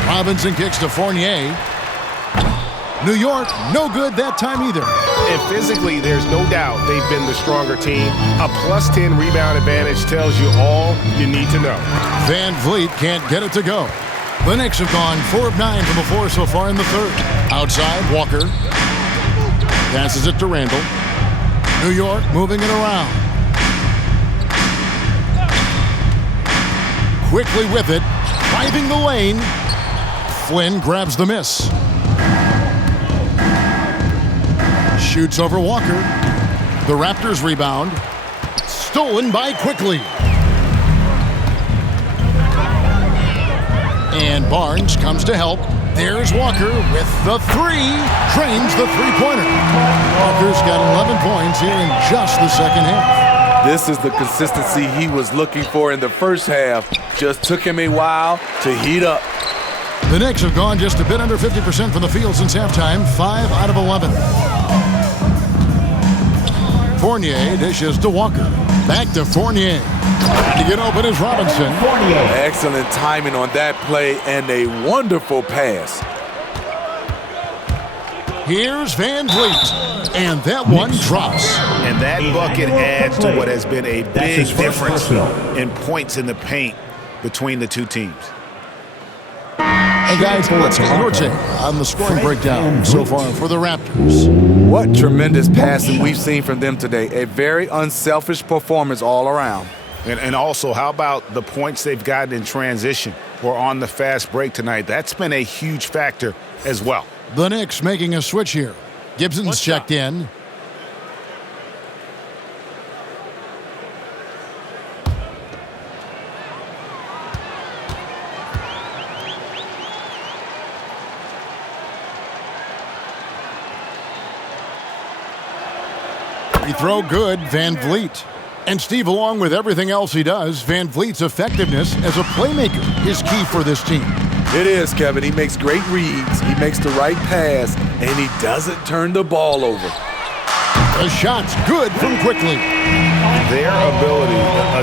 Robinson kicks to Fournier. New York, no good that time either. And physically, there's no doubt they've been the stronger team. A +10 rebound advantage tells you all you need to know. Van Vliet can't get it to go. The Knicks have gone 4 of 9 from the floor so far in the third. Outside, Walker. Passes it to Randall. New York moving it around. Quickly with it. Driving the lane. Flynn grabs the miss. Shoots over Walker. The Raptors rebound. Stolen by Quickly. And Barnes comes to help. There's Walker with the three. Drains the three-pointer. Walker's got 11 points here in just the second half. This is the consistency he was looking for in the first half. Just took him a while to heat up. The Knicks have gone just a bit under 50% from the field since halftime, 5 out of 11. Fournier dishes to Walker. Back to Fournier. To get open is Robinson. Excellent timing on that play and a wonderful pass. Here's Van Vliet. And that one drops. And that bucket adds to what has been a big difference in points in the paint between the two teams. And guys, let's get your take on the scoring breakdown so far for the Raptors. What tremendous passing we've seen from them today. A very unselfish performance all around. And also, how about the points they've gotten in transition or on the fast break tonight? That's been a huge factor as well. The Knicks making a switch here. Gibson's checked in. Free throw good, Van Vliet. And Steve, along with everything else he does, Van Vliet's effectiveness as a playmaker is key for this team. It is, Kevin. He makes great reads, he makes the right pass, and he doesn't turn the ball over. The shot's good from Quickly. Their ability,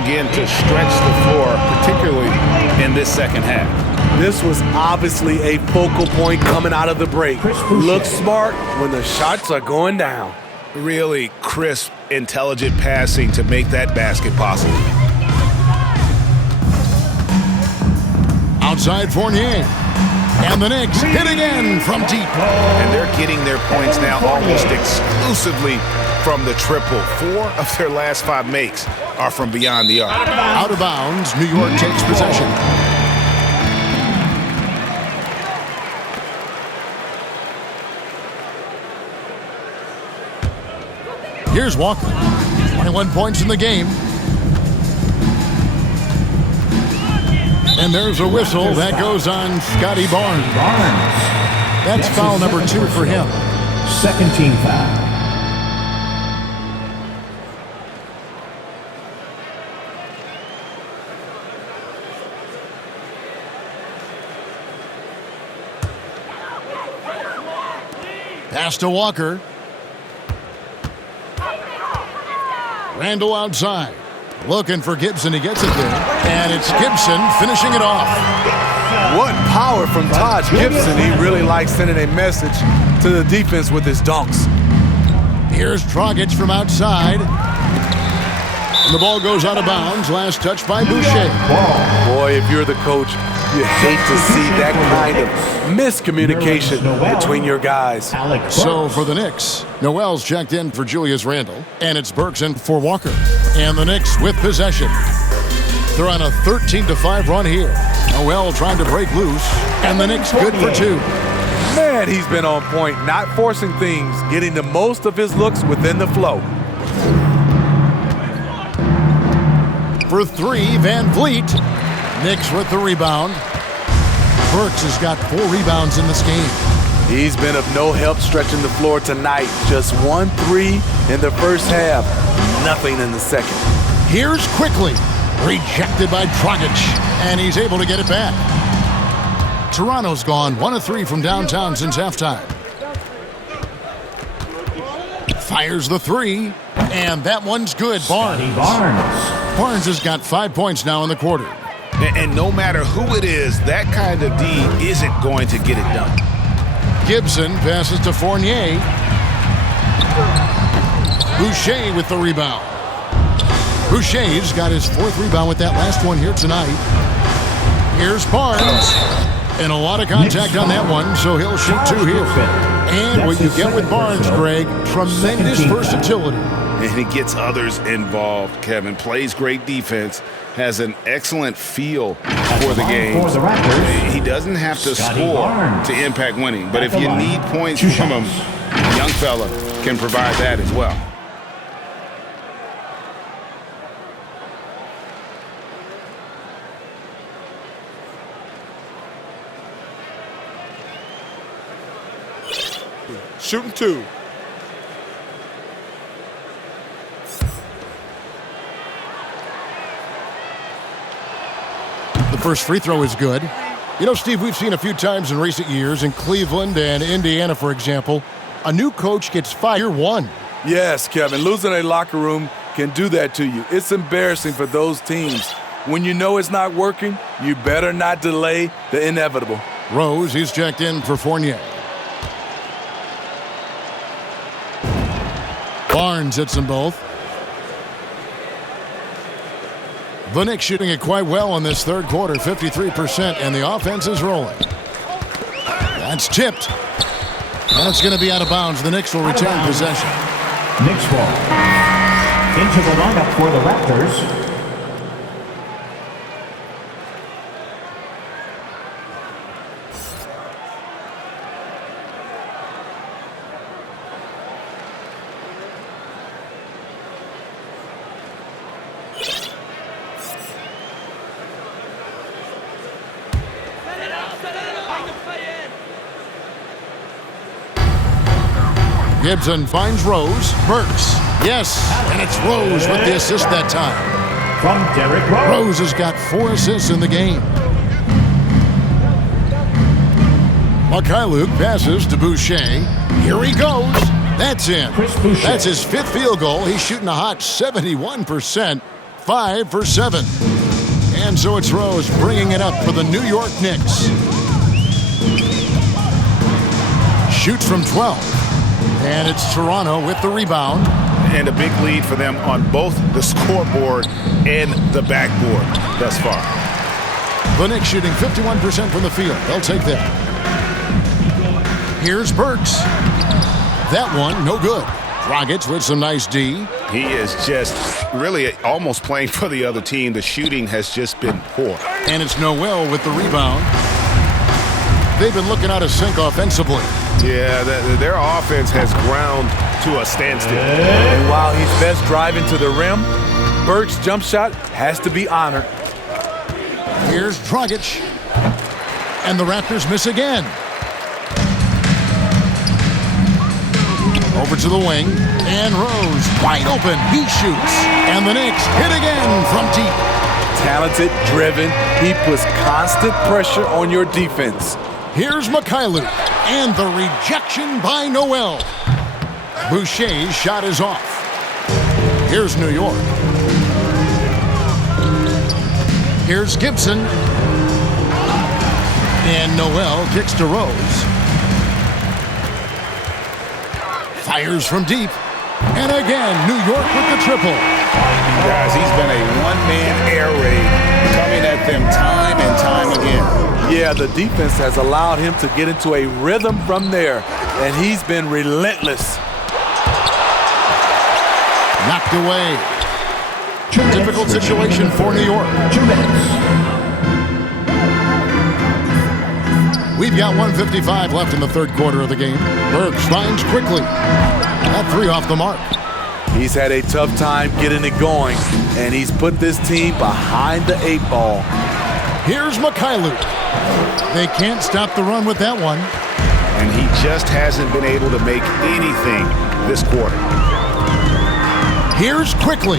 again, to stretch the floor, particularly in this second half. This was obviously a focal point coming out of the break. Look smart when the shots are going down. Really crisp, intelligent passing to make that basket possible. Outside Fournier. And the Knicks hit again from deep. And they're getting their points now almost exclusively from the triple. 4 of their last 5 makes are from beyond the arc. Out of bounds, New York takes possession. Here's Walker. 21 points in the game. And there's a whistle that goes on Scotty Barnes. That's foul number 2 for him. Second team foul. Pass to Walker. Randall outside. Looking for Gibson. He gets it there. And it's Gibson finishing it off. What power from Taj Gibson. He really likes sending a message to the defense with his dunks. Here's Dragic from outside. And the ball goes out of bounds. Last touch by Boucher. Boy, if you're the coach, you hate to see that kind of miscommunication between your guys. So for the Knicks, Noel's checked in for Julius Randle, and it's Burks in for Walker. And the Knicks with possession. They're on a 13-5 run here. Noel trying to break loose, and the Knicks good for 2. Man, he's been on point, not forcing things, getting the most of his looks within the flow. For 3, Van Vliet. Knicks with the rebound. Burks has got 4 rebounds in this game. He's been of no help stretching the floor tonight. Just 1 3 in the first half. Nothing in the second. Here's Quickly. Rejected by Dragic. And he's able to get it back. Toronto's gone 1 of 3 from downtown since halftime. Fires the 3. And that one's good. Barnes has got 5 points now in the quarter. And no matter who it is, that kind of D isn't going to get it done. Gibson passes to Fournier. Boucher with the rebound. Boucher's got his 4th rebound with that last one here tonight. Here's Barnes. And a lot of contact on that one, so he'll shoot 2 here. And what you get with Barnes, Greg, tremendous versatility. And he gets others involved, Kevin. Plays great defense. Has an excellent feel for the game. He doesn't have to score to impact winning, but if you need points from him, young fella can provide that as well. Shooting 2. The first free throw is good. You know, Steve, we've seen a few times in recent years in Cleveland and Indiana, for example, a new coach gets fired one. Yes, Kevin, losing a locker room can do that to you. It's embarrassing for those teams. When you know it's not working, you better not delay the inevitable. Rose, he's checked in for Fournier. Barnes hits them both. The Knicks shooting it quite well in this third quarter, 53%, and the offense is rolling. That's tipped. And it's going to be out of bounds. The Knicks will retain possession. Knicks ball. Into the lineup for the Raptors. Gibson finds Rose. Burks. Yes, and it's Rose with the assist that time. From Derrick Rose. Rose has got 4 assists in the game. Mikhailuk passes to Boucher. Here he goes. That's in. That's his 5th field goal. He's shooting a hot 71%, 5 for 7. And so it's Rose bringing it up for the New York Knicks. Shoots from 12. And it's Toronto with the rebound. And a big lead for them on both the scoreboard and the backboard thus far. The Knicks shooting 51% from the field. They'll take that. Here's Burks. That one, no good. Dragic with some nice D. He is just really almost playing for the other team. The shooting has just been poor. And it's Noel with the rebound. They've been looking out of sync offensively. Yeah, their offense has ground to a standstill. And while he's best driving to the rim, Burks' jump shot has to be honored. Here's Dragic. And the Raptors miss again. Over to the wing. And Rose wide open. He shoots. And the Knicks hit again from deep. Talented, driven. He puts constant pressure on your defense. Here's Mikhailuk, and the rejection by Noel. Boucher's shot is off. Here's New York. Here's Gibson. And Noel kicks to Rose. Fires from deep. And again, New York with the triple. Guys, he's been a one-man air raid coming at them time and time again. Yeah, the defense has allowed him to get into a rhythm from there, and he's been relentless. Knocked away. Difficult situation for New York. 2 minutes. We've got 1:55 left in the third quarter of the game. Burks finds quickly. That 3 off the mark. He's had a tough time getting it going, and he's put this team behind the 8 ball. Here's Mikhailuk. They can't stop the run with that one. And he just hasn't been able to make anything this quarter. Here's Quickly.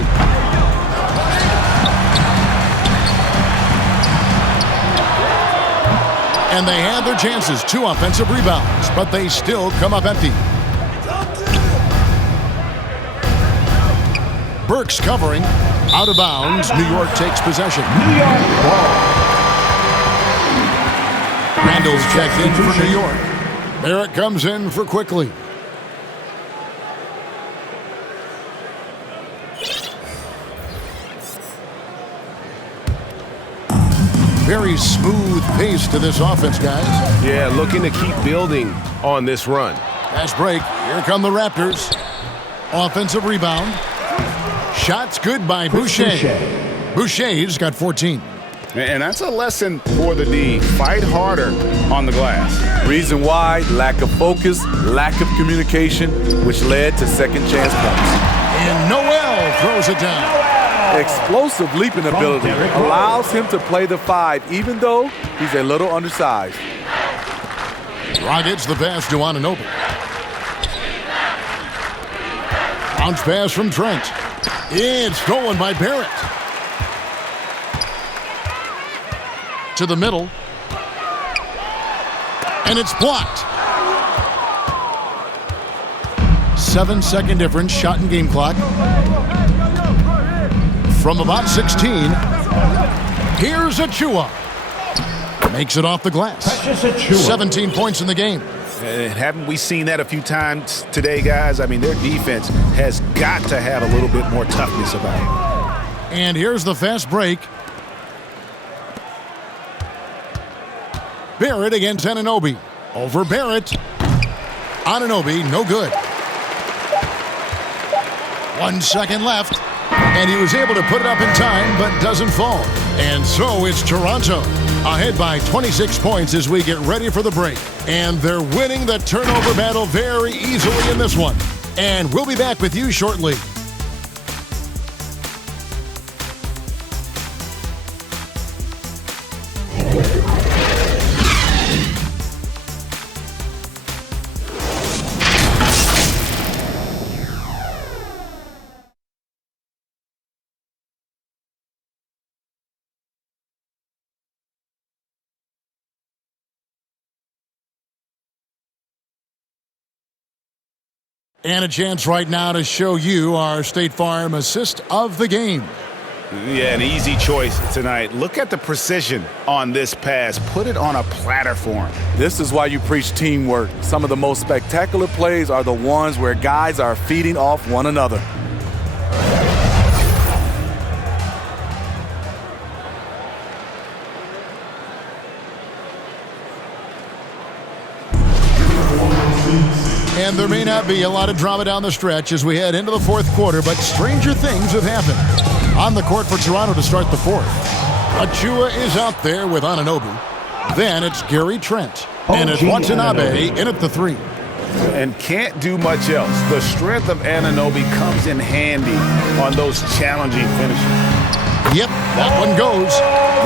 And they have their chances. 2 offensive rebounds, but they still come up empty. Burks covering. Out of bounds. New York takes possession. New York ball. Randall's checked in for New York. Barrett comes in for Quickly. Very smooth pace to this offense, guys. Yeah, looking to keep building on this run. Fast break. Here come the Raptors. Offensive rebound. Shots good by Boucher. Boucher's got 14. And that's a lesson for the D. Fight harder on the glass. Reason why, lack of focus, lack of communication, which led to second chance points. And Noel throws it down. Explosive leaping ability allows him to play the 5, even though he's a little undersized. Dragic the pass to Anunoby. Bounce pass from Trent. It's stolen by Barrett. To the middle. And it's blocked. 7-second difference, shot and game clock. From about 16, here's Achua. Makes it off the glass. 17 points in the game. Haven't we seen that a few times today, guys? I mean, their defense has got to have a little bit more toughness about it. And here's the fast break. Barrett against Anunoby. Over Barrett. Anunoby, no good. 1 second left. And he was able to put it up in time, but doesn't fall. And so it's Toronto, ahead by 26 points as we get ready for the break. And they're winning the turnover battle very easily in this one. And we'll be back with you shortly. And a chance right now to show you our State Farm assist of the game. Yeah, an easy choice tonight. Look at the precision on this pass. Put it on a platter for him. This is why you preach teamwork. Some of the most spectacular plays are the ones where guys are feeding off one another. And there may not be a lot of drama down the stretch as we head into the fourth quarter, but stranger things have happened. On the court for Toronto to start the fourth. Achua is out there with Anunoby. Then it's Gary Trent. And it's Watanabe in at the three. And can't do much else. The strength of Anunoby comes in handy on those challenging finishes. Yep, that one goes.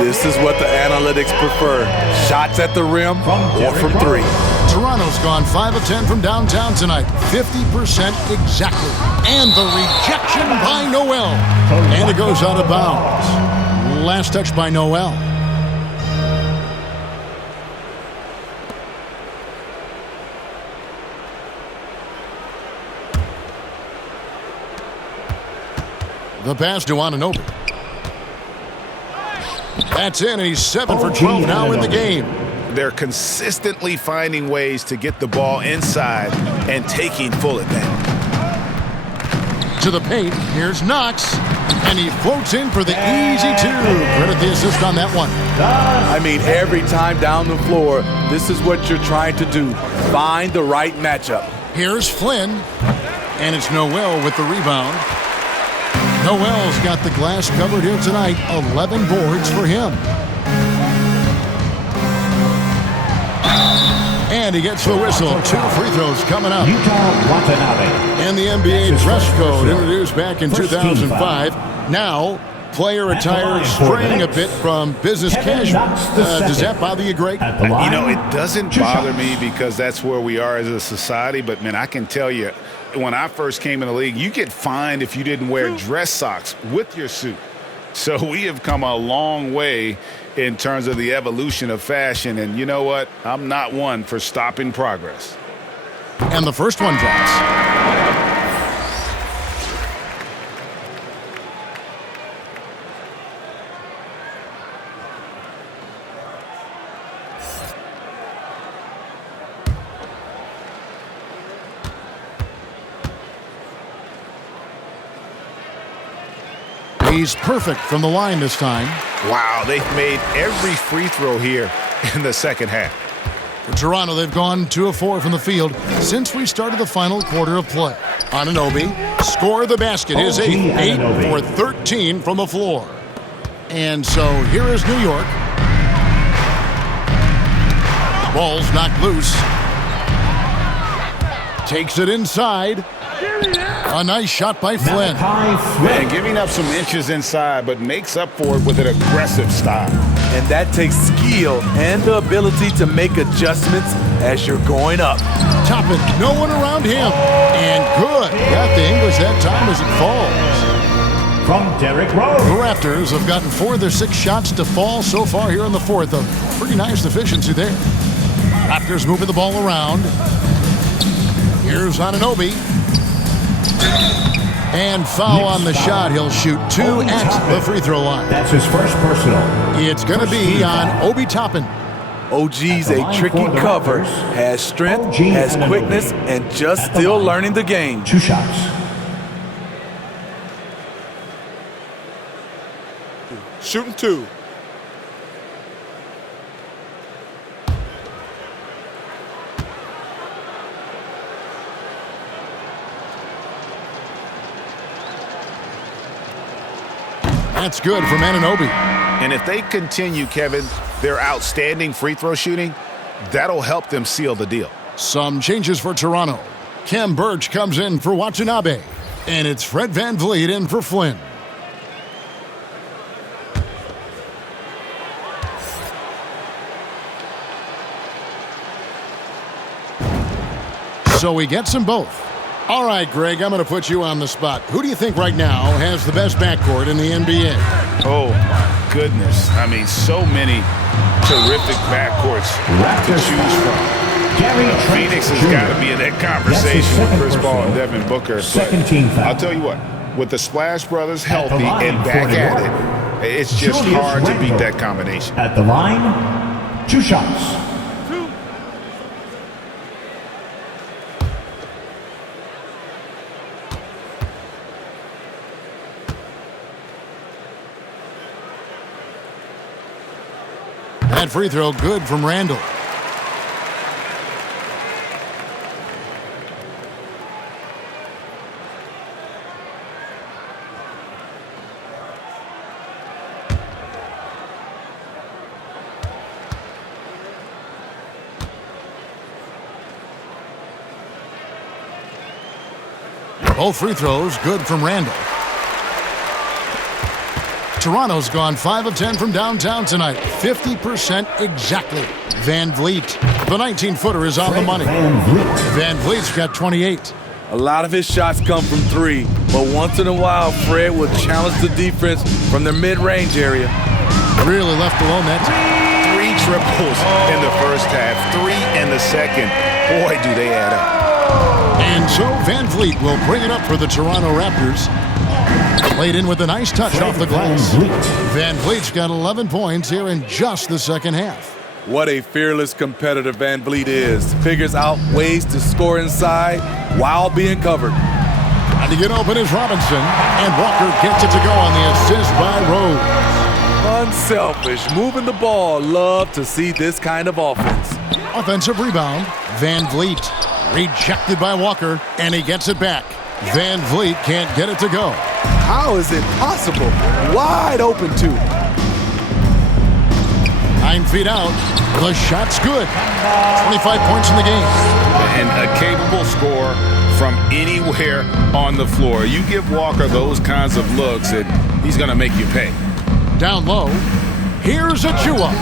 This is what the analytics prefer. Shots at the rim or from three. Toronto's gone 5 of 10 from downtown tonight. 50% exactly. And the rejection by Noel. And it goes out of bounds. Last touch by Noel. The pass to Anunoby. That's in, and he's 7 for 12 now in the game. They're consistently finding ways to get the ball inside and taking full advantage. To the paint, here's Knox, and he floats in for the easy two. Credit the assist on that one. I mean, every time down the floor, this is what you're trying to do. Find the right matchup. Here's Flynn, and it's Noel with the rebound. Noel's got the glass covered here tonight. 11 boards for him. And he gets the whistle. 2 free throws coming up. And the NBA dress code introduced back in 2005. Now, player attire straying a bit from business casual. Does that bother you, Greg? You know, it doesn't bother me because that's where we are as a society. But, man, I can tell you, when I first came in the league, you get fined if you didn't wear dress socks with your suit. So we have come a long way in terms of the evolution of fashion. And you know what? I'm not one for stopping progress. And the first one drops. He's perfect from the line this time. Wow, they've made every free throw here in the second half. For Toronto, they've gone 2 of 4 from the field since we started the final quarter of play. Anunoby score the basket, his 8th, 8 for 13 from the floor. And so here is New York. Ball's knocked loose. Takes it inside. A nice shot by Flynn. Man, giving up some inches inside, but makes up for it with an aggressive style. and that takes skill and the ability to make adjustments as you're going up. Toppin, no one around him. And good. Got the English that time as it falls. From Derrick Rose. The Raptors have gotten 4 of their 6 shots to fall so far here in the fourth. A pretty nice efficiency there. Raptors moving the ball around. Here's Anunoby. And foul on the shot. He'll shoot 2 at the free throw line. That's his first personal. It's going to be on Obi Toppin. OG's a tricky cover, has strength, has quickness, and just still learning the game. 2 shots. Shooting 2. That's good from Anunoby. And if they continue, Kevin, their outstanding free throw shooting, that'll help them seal the deal. Some changes for Toronto. Khem Birch comes in for Watanabe. And it's Fred VanVleet in for Flynn. So he gets them both. All right, Greg, I'm going to put you on the spot. Who do you think right now has the best backcourt in the NBA? Oh, my goodness. I mean, so many terrific backcourts to choose from. Phoenix has got to be in that conversation with Chris Paul and Devin Booker. But I'll tell you what, with the Splash Brothers healthy and back at it, it's just hard to beat that combination. At the line, 2 shots. That free throw good from Randall. Both free throws good from Randall. Toronto's gone 5 of 10 from downtown tonight. 50% exactly. VanVleet. The 19-footer is on the money. VanVleet's got 28. A lot of his shots come from 3, but once in a while, Fred will challenge the defense from their mid-range area. Really left alone that time. 3 triples in the first half, 3 in the second. Boy, do they add up. And so VanVleet will bring it up for the Toronto Raptors. Played in with a nice touch off the glass. VanVleet's got 11 points here in just the second half. What a fearless competitor VanVleet is. Figures out ways to score inside while being covered. And to get open is Robinson. And Walker gets it to go on the assist by Rose. Unselfish, moving the ball. Love to see this kind of offense. Offensive rebound. VanVleet rejected by Walker, and he gets it back. VanVleet can't get it to go. How is it possible? Wide open, too. 9 feet out. The shot's good. 25 points in the game. And a capable scorer from anywhere on the floor. You give Walker those kinds of looks, and he's going to make you pay. Down low. Here's Achua.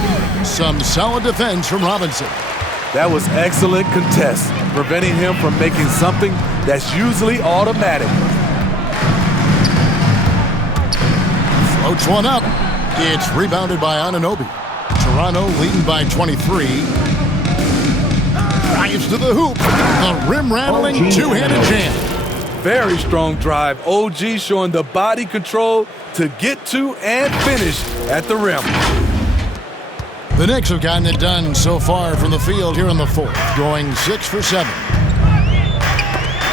Some solid defense from Robinson. That was excellent contest, preventing him from making something that's usually automatic. Floats one up. It's rebounded by Anunoby. Toronto leading by 23. Drives to the hoop. A rim-rattling two-handed jam. Very strong drive. OG showing the body control to get to and finish at the rim. The Knicks have gotten it done so far from the field here in the fourth, going 6 for 7.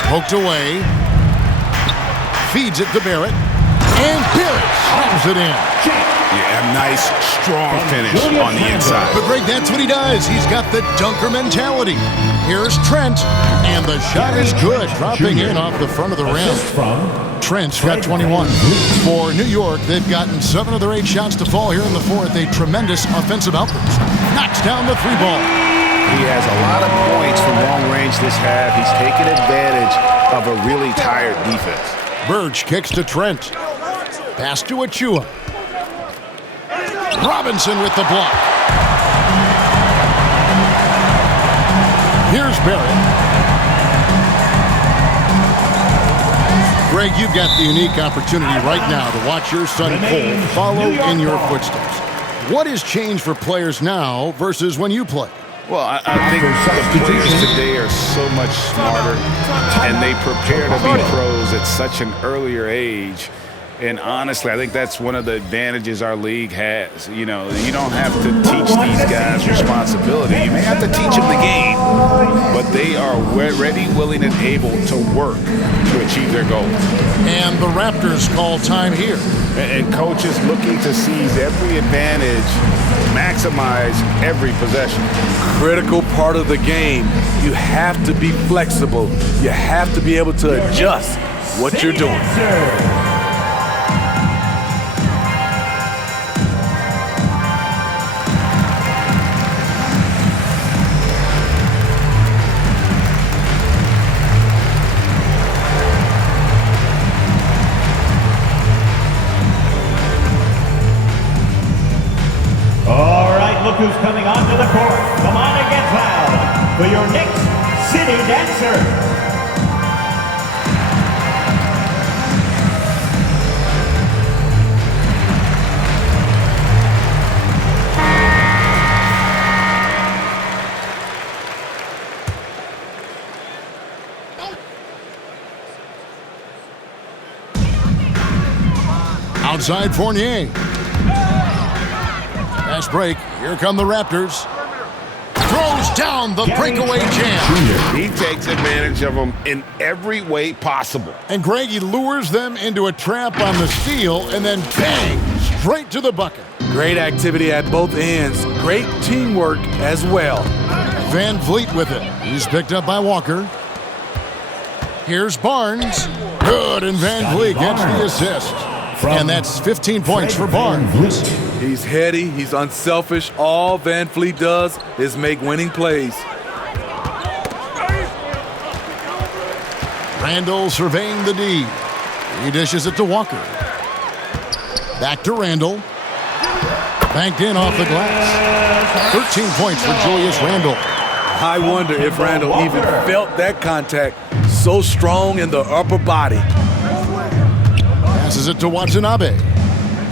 Poked away. Feeds it to Barrett. And Barrett slams it in. Yeah, nice, strong finish on the inside. But Greg, that's what he does. He's got the dunker mentality. Here's Trent, and the shot is good, dropping in off the front of the rim. Trent's got 21. For New York, they've gotten 7 of their 8 shots to fall here in the fourth. A tremendous offensive outburst. Knocks down the 3-ball. He has a lot of points from long range this half. He's taken advantage of a really tired defense. Birch kicks to Trent. Pass to Achua. Robinson with the block. Here's Barrett. Greg, you've got the unique opportunity right now to watch your son Cole follow in your footsteps. What has changed for players now versus when you played? Well, I think the players today are so much smarter, and they prepare to be pros at such an earlier age. And honestly, I think that's one of the advantages our league has. You know, you don't have to teach these guys responsibility. You may have to teach them the game, but they are ready, willing, and able to work to achieve their goals. And the Raptors call time here. And coaches looking to seize every advantage, maximize every possession. Critical part of the game. You have to be flexible. You have to be able to adjust what you're doing. Look who's coming onto the court. Come on and get loud for your Knicks City Dancer. Outside Fournier. Fast break. Here come the Raptors. Throws down the breakaway jam. He takes advantage of them in every way possible. And Greg, he lures them into a trap on the steal and then bang, straight to the bucket. Great activity at both ends. Great teamwork as well. Van Vliet with it. He's picked up by Walker. Here's Barnes. Good, and Van Vliet gets the assist. And that's 15 points for Barnes. He's heady, he's unselfish. All Van Vliet does is make winning plays. Randall surveying the D. He dishes it to Walker. Back to Randall. Banked in off the glass. 13 points for Julius Randall. I wonder if Randall even felt that contact. So strong in the upper body. Passes it to Watanabe.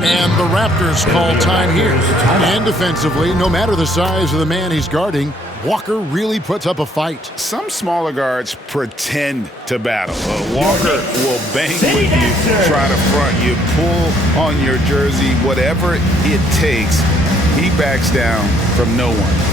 And the Raptors call time here. And defensively, no matter the size of the man he's guarding, Walker really puts up a fight. Some smaller guards pretend to battle. Walker will bang with you, try to front you, pull on your jersey, whatever it takes. He backs down from no one.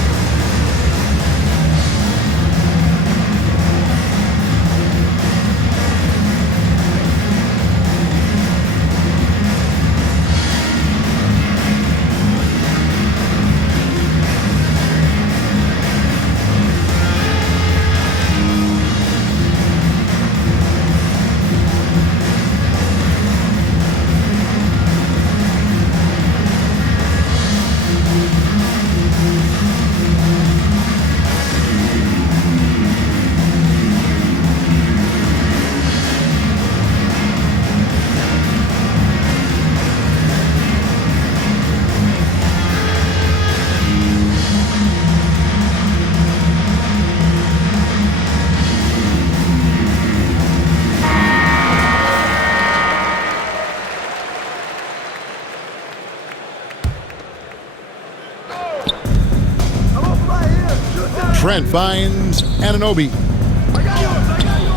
Trent finds Anunoby.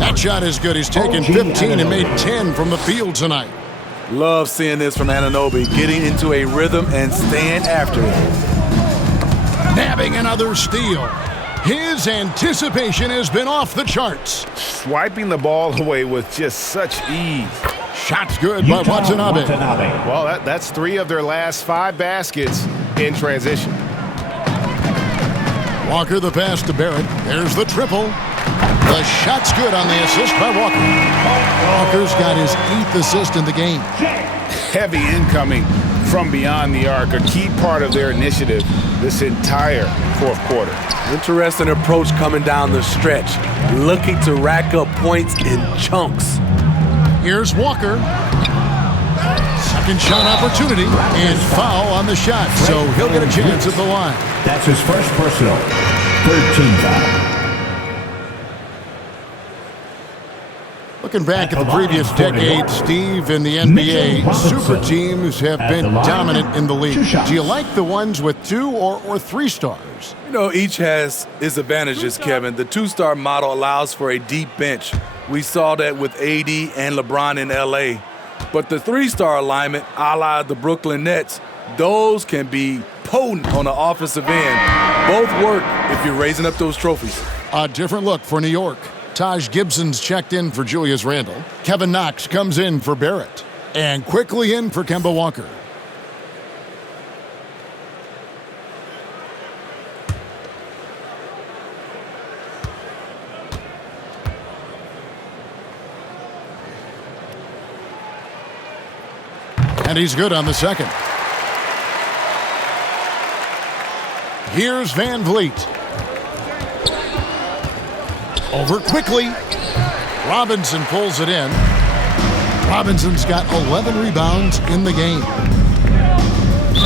That shot is good. He's taken 15 and made 10 from the field tonight. Love seeing this from Anunoby, getting into a rhythm and staying after it. Nabbing another steal. His anticipation has been off the charts. Swiping the ball away with just such ease. Shot's good by Watanabe. Well, that's 3 of their last 5 baskets in transition. Walker the pass to Barrett. There's the triple. The shot's good on the assist by Walker. Walker's got his 8th assist in the game. Heavy incoming from beyond the arc, a key part of their initiative this entire 4th quarter. Interesting approach coming down the stretch, looking to rack up points in chunks. Here's Walker. Second shot opportunity and foul on the shot, so he'll get a chance at the line. That's his first personal. Third team foul. Looking back at the previous decade, Steve, in the NBA, super teams have been dominant in the league. Do you like the ones with 2 or 3 stars? You know, each has its advantages, Kevin. The 2-star model allows for a deep bench. We saw that with AD and LeBron in LA. But the 3-star alignment, a la the Brooklyn Nets, those can be potent on the offensive end. Both work if you're raising up those trophies. A different look for New York. Taj Gibson's checked in for Julius Randle. Kevin Knox comes in for Barrett. And quickly in for Kemba Walker. And he's good on the second. Here's Van Vliet. Over quickly. Robinson pulls it in. Robinson's got 11 rebounds in the game.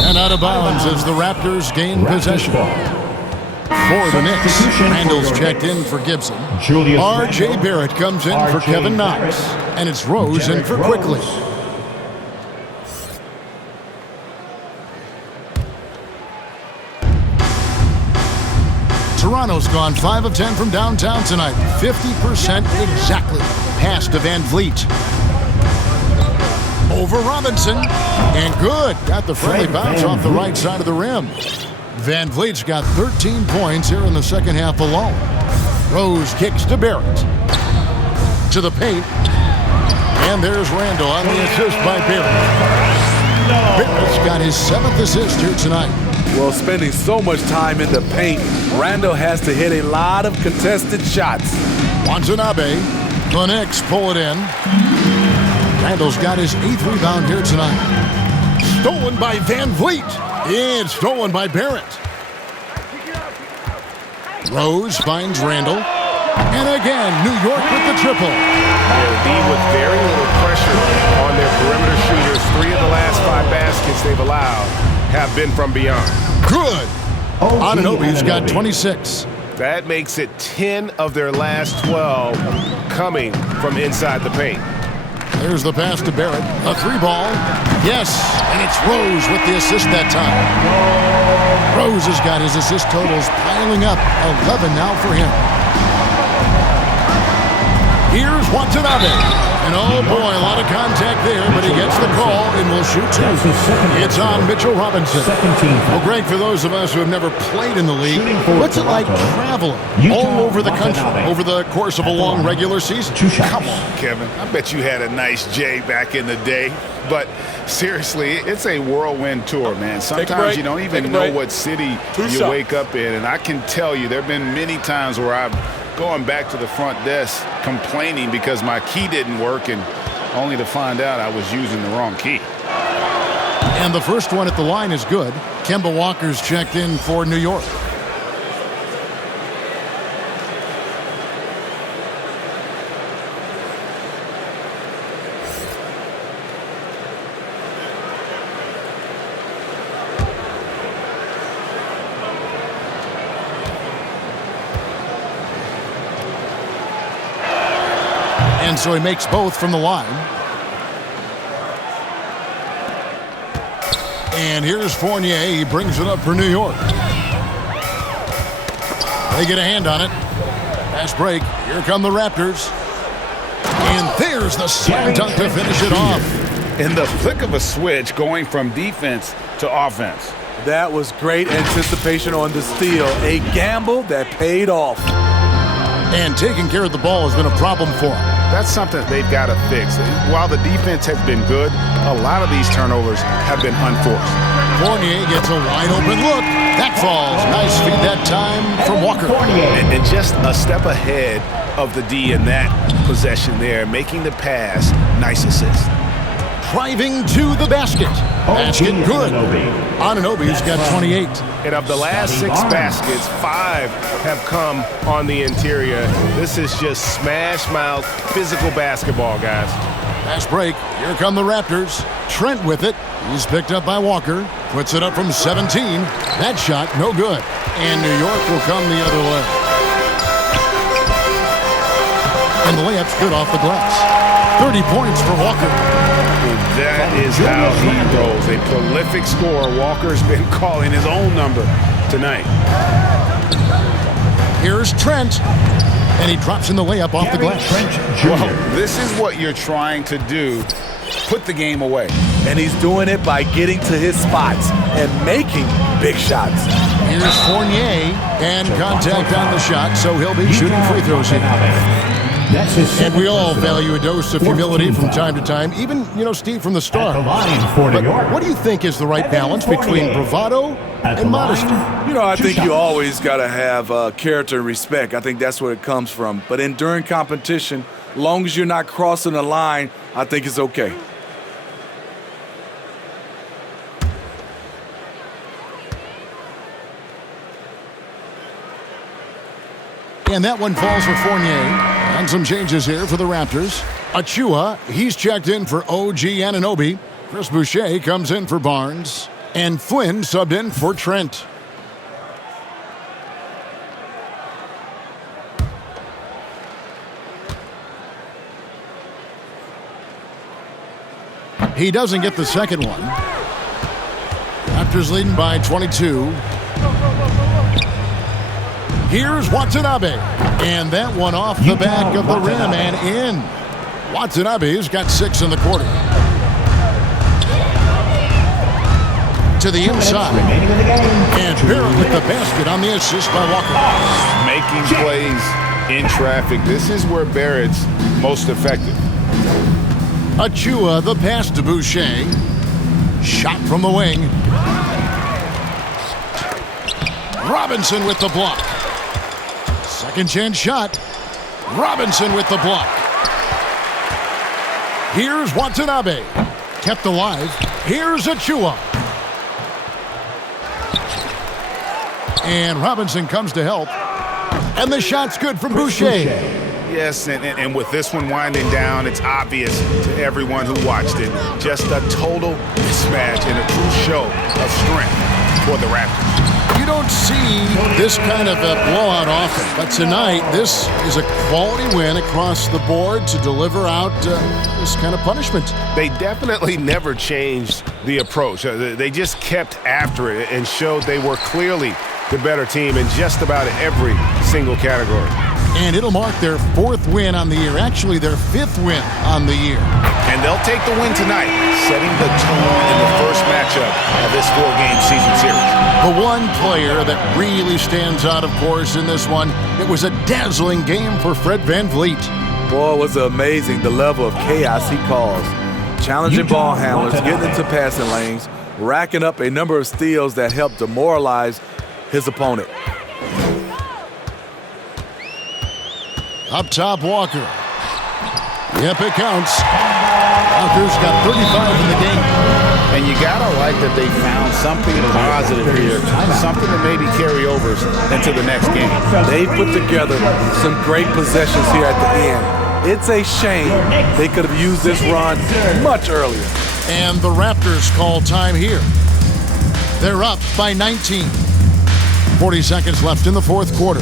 And out of bounds as the Raptors gain possession. For the Knicks, Randall's checked in for Gibson. R.J. Barrett comes in for Kevin Knox. And it's Rose in for Quickly. Toronto's gone 5 of 10 from downtown tonight. 50% exactly. Pass to Van Vliet. Over Robinson. And good. Got the friendly bounce off the right side of the rim. Van Vliet's got 13 points here in the second half alone. Rose kicks to Barrett. To the paint. And there's Randall on the assist by Barrett. Barrett's got his 7th assist here tonight. Well, spending so much time in the paint, Randall has to hit a lot of contested shots. Watanabe. The Knicks pull it in. Randall's got his 8th rebound here tonight. Stolen by Van Vliet. And stolen by Barrett. Rose finds Randall. And again, New York with the triple. D with very little pressure on their perimeter shooters. 3 of the last 5 baskets they've allowed have been from beyond. Good. Anunoby's got 26. That makes it 10 of their last 12 coming from inside the paint. There's the pass to Barrett. A 3-ball. Yes, and it's Rose with the assist that time. Rose has got his assist totals piling up. 11 now for him. Here's Watanabe. And oh boy, a lot of contact there, but he gets the call and will shoot 2. It's on Mitchell Robinson. Well, Greg, for those of us who have never played in the league, what's it like traveling all over the country over the course of a long regular season? Come on, Kevin. I bet you had a nice J back in the day. But seriously, it's a whirlwind tour, man. Sometimes you don't even know what city you wake up in. And I can tell you there have been many times where I've going back to the front desk complaining because my key didn't work, and only to find out I was using the wrong key. And the first one at the line is good. Kemba Walker's checked in for New York. And so he makes both from the line. And here's Fournier. He brings it up for New York. They get a hand on it. Fast break. Here come the Raptors. And there's the slam dunk to finish it off. In the flick of a switch, going from defense to offense. That was great anticipation on the steal. A gamble that paid off. And taking care of the ball has been a problem for him. That's something they've got to fix. While the defense has been good, a lot of these turnovers have been unforced. Fournier gets a wide open look. That falls. Nice feed that time from Walker. And just a step ahead of the D in that possession there, making the pass. Nice assist. Driving to the basket. Basket good. Anunoby's got 28. And of the last 6 baskets, 5 have come on the interior. This is just smash mouth, physical basketball, guys. Fast break. Here come the Raptors. Trent with it. He's picked up by Walker. Puts it up from 17. That shot, no good. And New York will come the other way. And the layup's good off the glass. 30 points for Walker. That is how he rolls. A prolific scorer. Walker's been calling his own number tonight. Here's Trent. And he drops in the layup off the glass. Well, this is what you're trying to do. Put the game away. And he's doing it by getting to his spots and making big shots. Here's Fournier. And contact on the shot, so he'll be shooting free throws here. And we all value a dose of humility from time to time, even, Steve, from the start. But what do you think is the right balance between bravado and modesty? I think you always got to have character and respect. I think that's where it comes from. But during competition, as long as you're not crossing the line, I think it's okay. And that one falls for Fournier. And some changes here for the Raptors. Achua, he's checked in for OG Anunoby. Chris Boucher comes in for Barnes. And Flynn subbed in for Trent. He doesn't get the second one. Raptors leading by 22. Here's Watanabe. And that one off the back of the rim and in. Watanabe's got 6 in the quarter. To the inside. And Barrett with the basket on the assist by Walker. Making plays in traffic. This is where Barrett's most effective. Achua, the pass to Boucher. Shot from the wing. Robinson with the block. Second chance shot. Robinson with the block. Here's Watanabe. Kept alive. Here's Achua. And Robinson comes to help. And the shot's good from Boucher. Yes, and with this one winding down, it's obvious to everyone who watched it. Just a total mismatch and a true show of strength for the Raptors. You don't see this kind of a blowout often, but tonight this is a quality win across the board to deliver out this kind of punishment. They definitely never changed the approach. They just kept after it and showed they were clearly the better team in just about every single category. And it'll mark their 4th win on the year, actually their 5th win on the year. And they'll take the win tonight, setting the tone in the first matchup of this 4-game season series. The one player that really stands out, of course, in this one, it was a dazzling game for Fred VanVleet. Boy, it was amazing the level of chaos he caused. Challenging ball handlers, getting into passing lanes, racking up a number of steals that helped demoralize his opponent. Up top, Walker. Yep, it counts. Walker's got 35 in the game. And you gotta like that they found something positive here, something to maybe carry over into the next game. They put together some great possessions here at the end. It's a shame they could have used this run much earlier. And the Raptors call time here. They're up by 19. 40 seconds left in the 4th quarter.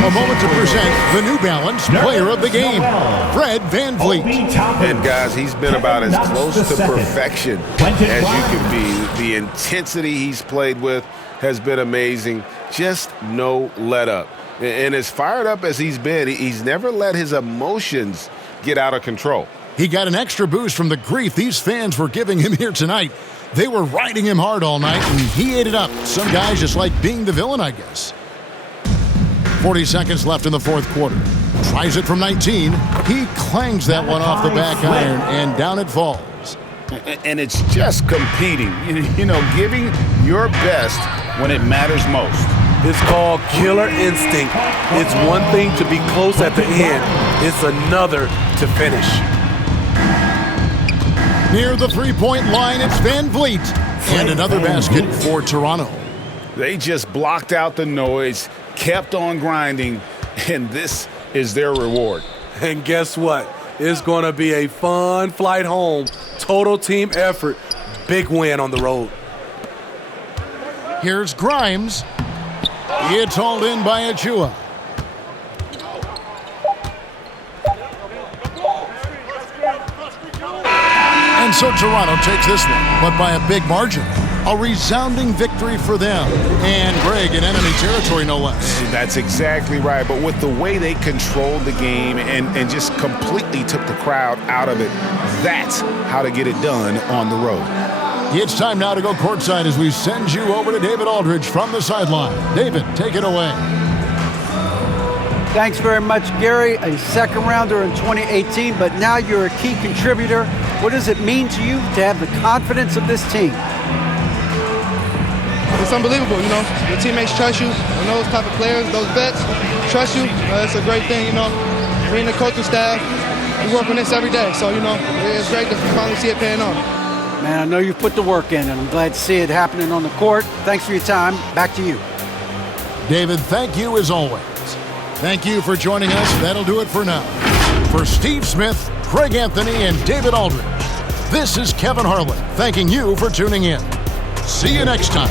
A moment to present the New Balance Player of the Game, Fred VanVleet. And guys, he's been about as close to perfection as you can be. The intensity he's played with, has been amazing. Just no let up. And as fired up as he's been, he's never let his emotions get out of control. He got an extra boost from the grief these fans were giving him here tonight. They were riding him hard all night, and he ate it up. Some guys just like being the villain, I guess. 40 seconds left in the fourth quarter. Tries it from 19. He clangs that one off the back iron, and down it falls. And it's just competing, giving your best when it matters most. It's called killer instinct. It's one thing to be close at the end. It's another to finish. Near the three-point line, it's Van Vliet. And another basket for Toronto. They just blocked out the noise, kept on grinding, and this is their reward. And guess what? It's going to be a fun flight home. Total team effort. Big win on the road. Here's Grimes. It's hauled in by Achua. And so Toronto takes this one, but by a big margin. A resounding victory for them. And Greg in enemy territory, no less. That's exactly right. But with the way they controlled the game and just completely took the crowd out of it, that's how to get it done on the road. It's time now to go courtside as we send you over to David Aldridge from the sideline. David, take it away. Thanks very much, Gary. A second rounder in 2018, but now you're a key contributor. What does it mean to you to have the confidence of this team? It's unbelievable, Your teammates trust you, and those type of players, those vets, trust you. It's a great thing, Me and the coaching staff, we work on this every day, so, it's great to finally see it paying off. Man, I know you've put the work in, and I'm glad to see it happening on the court. Thanks for your time. Back to you. David, thank you as always. Thank you for joining us. That'll do it for now. For Steve Smith, Craig Anthony, and David Aldridge, this is Kevin Harlan thanking you for tuning in. See you next time.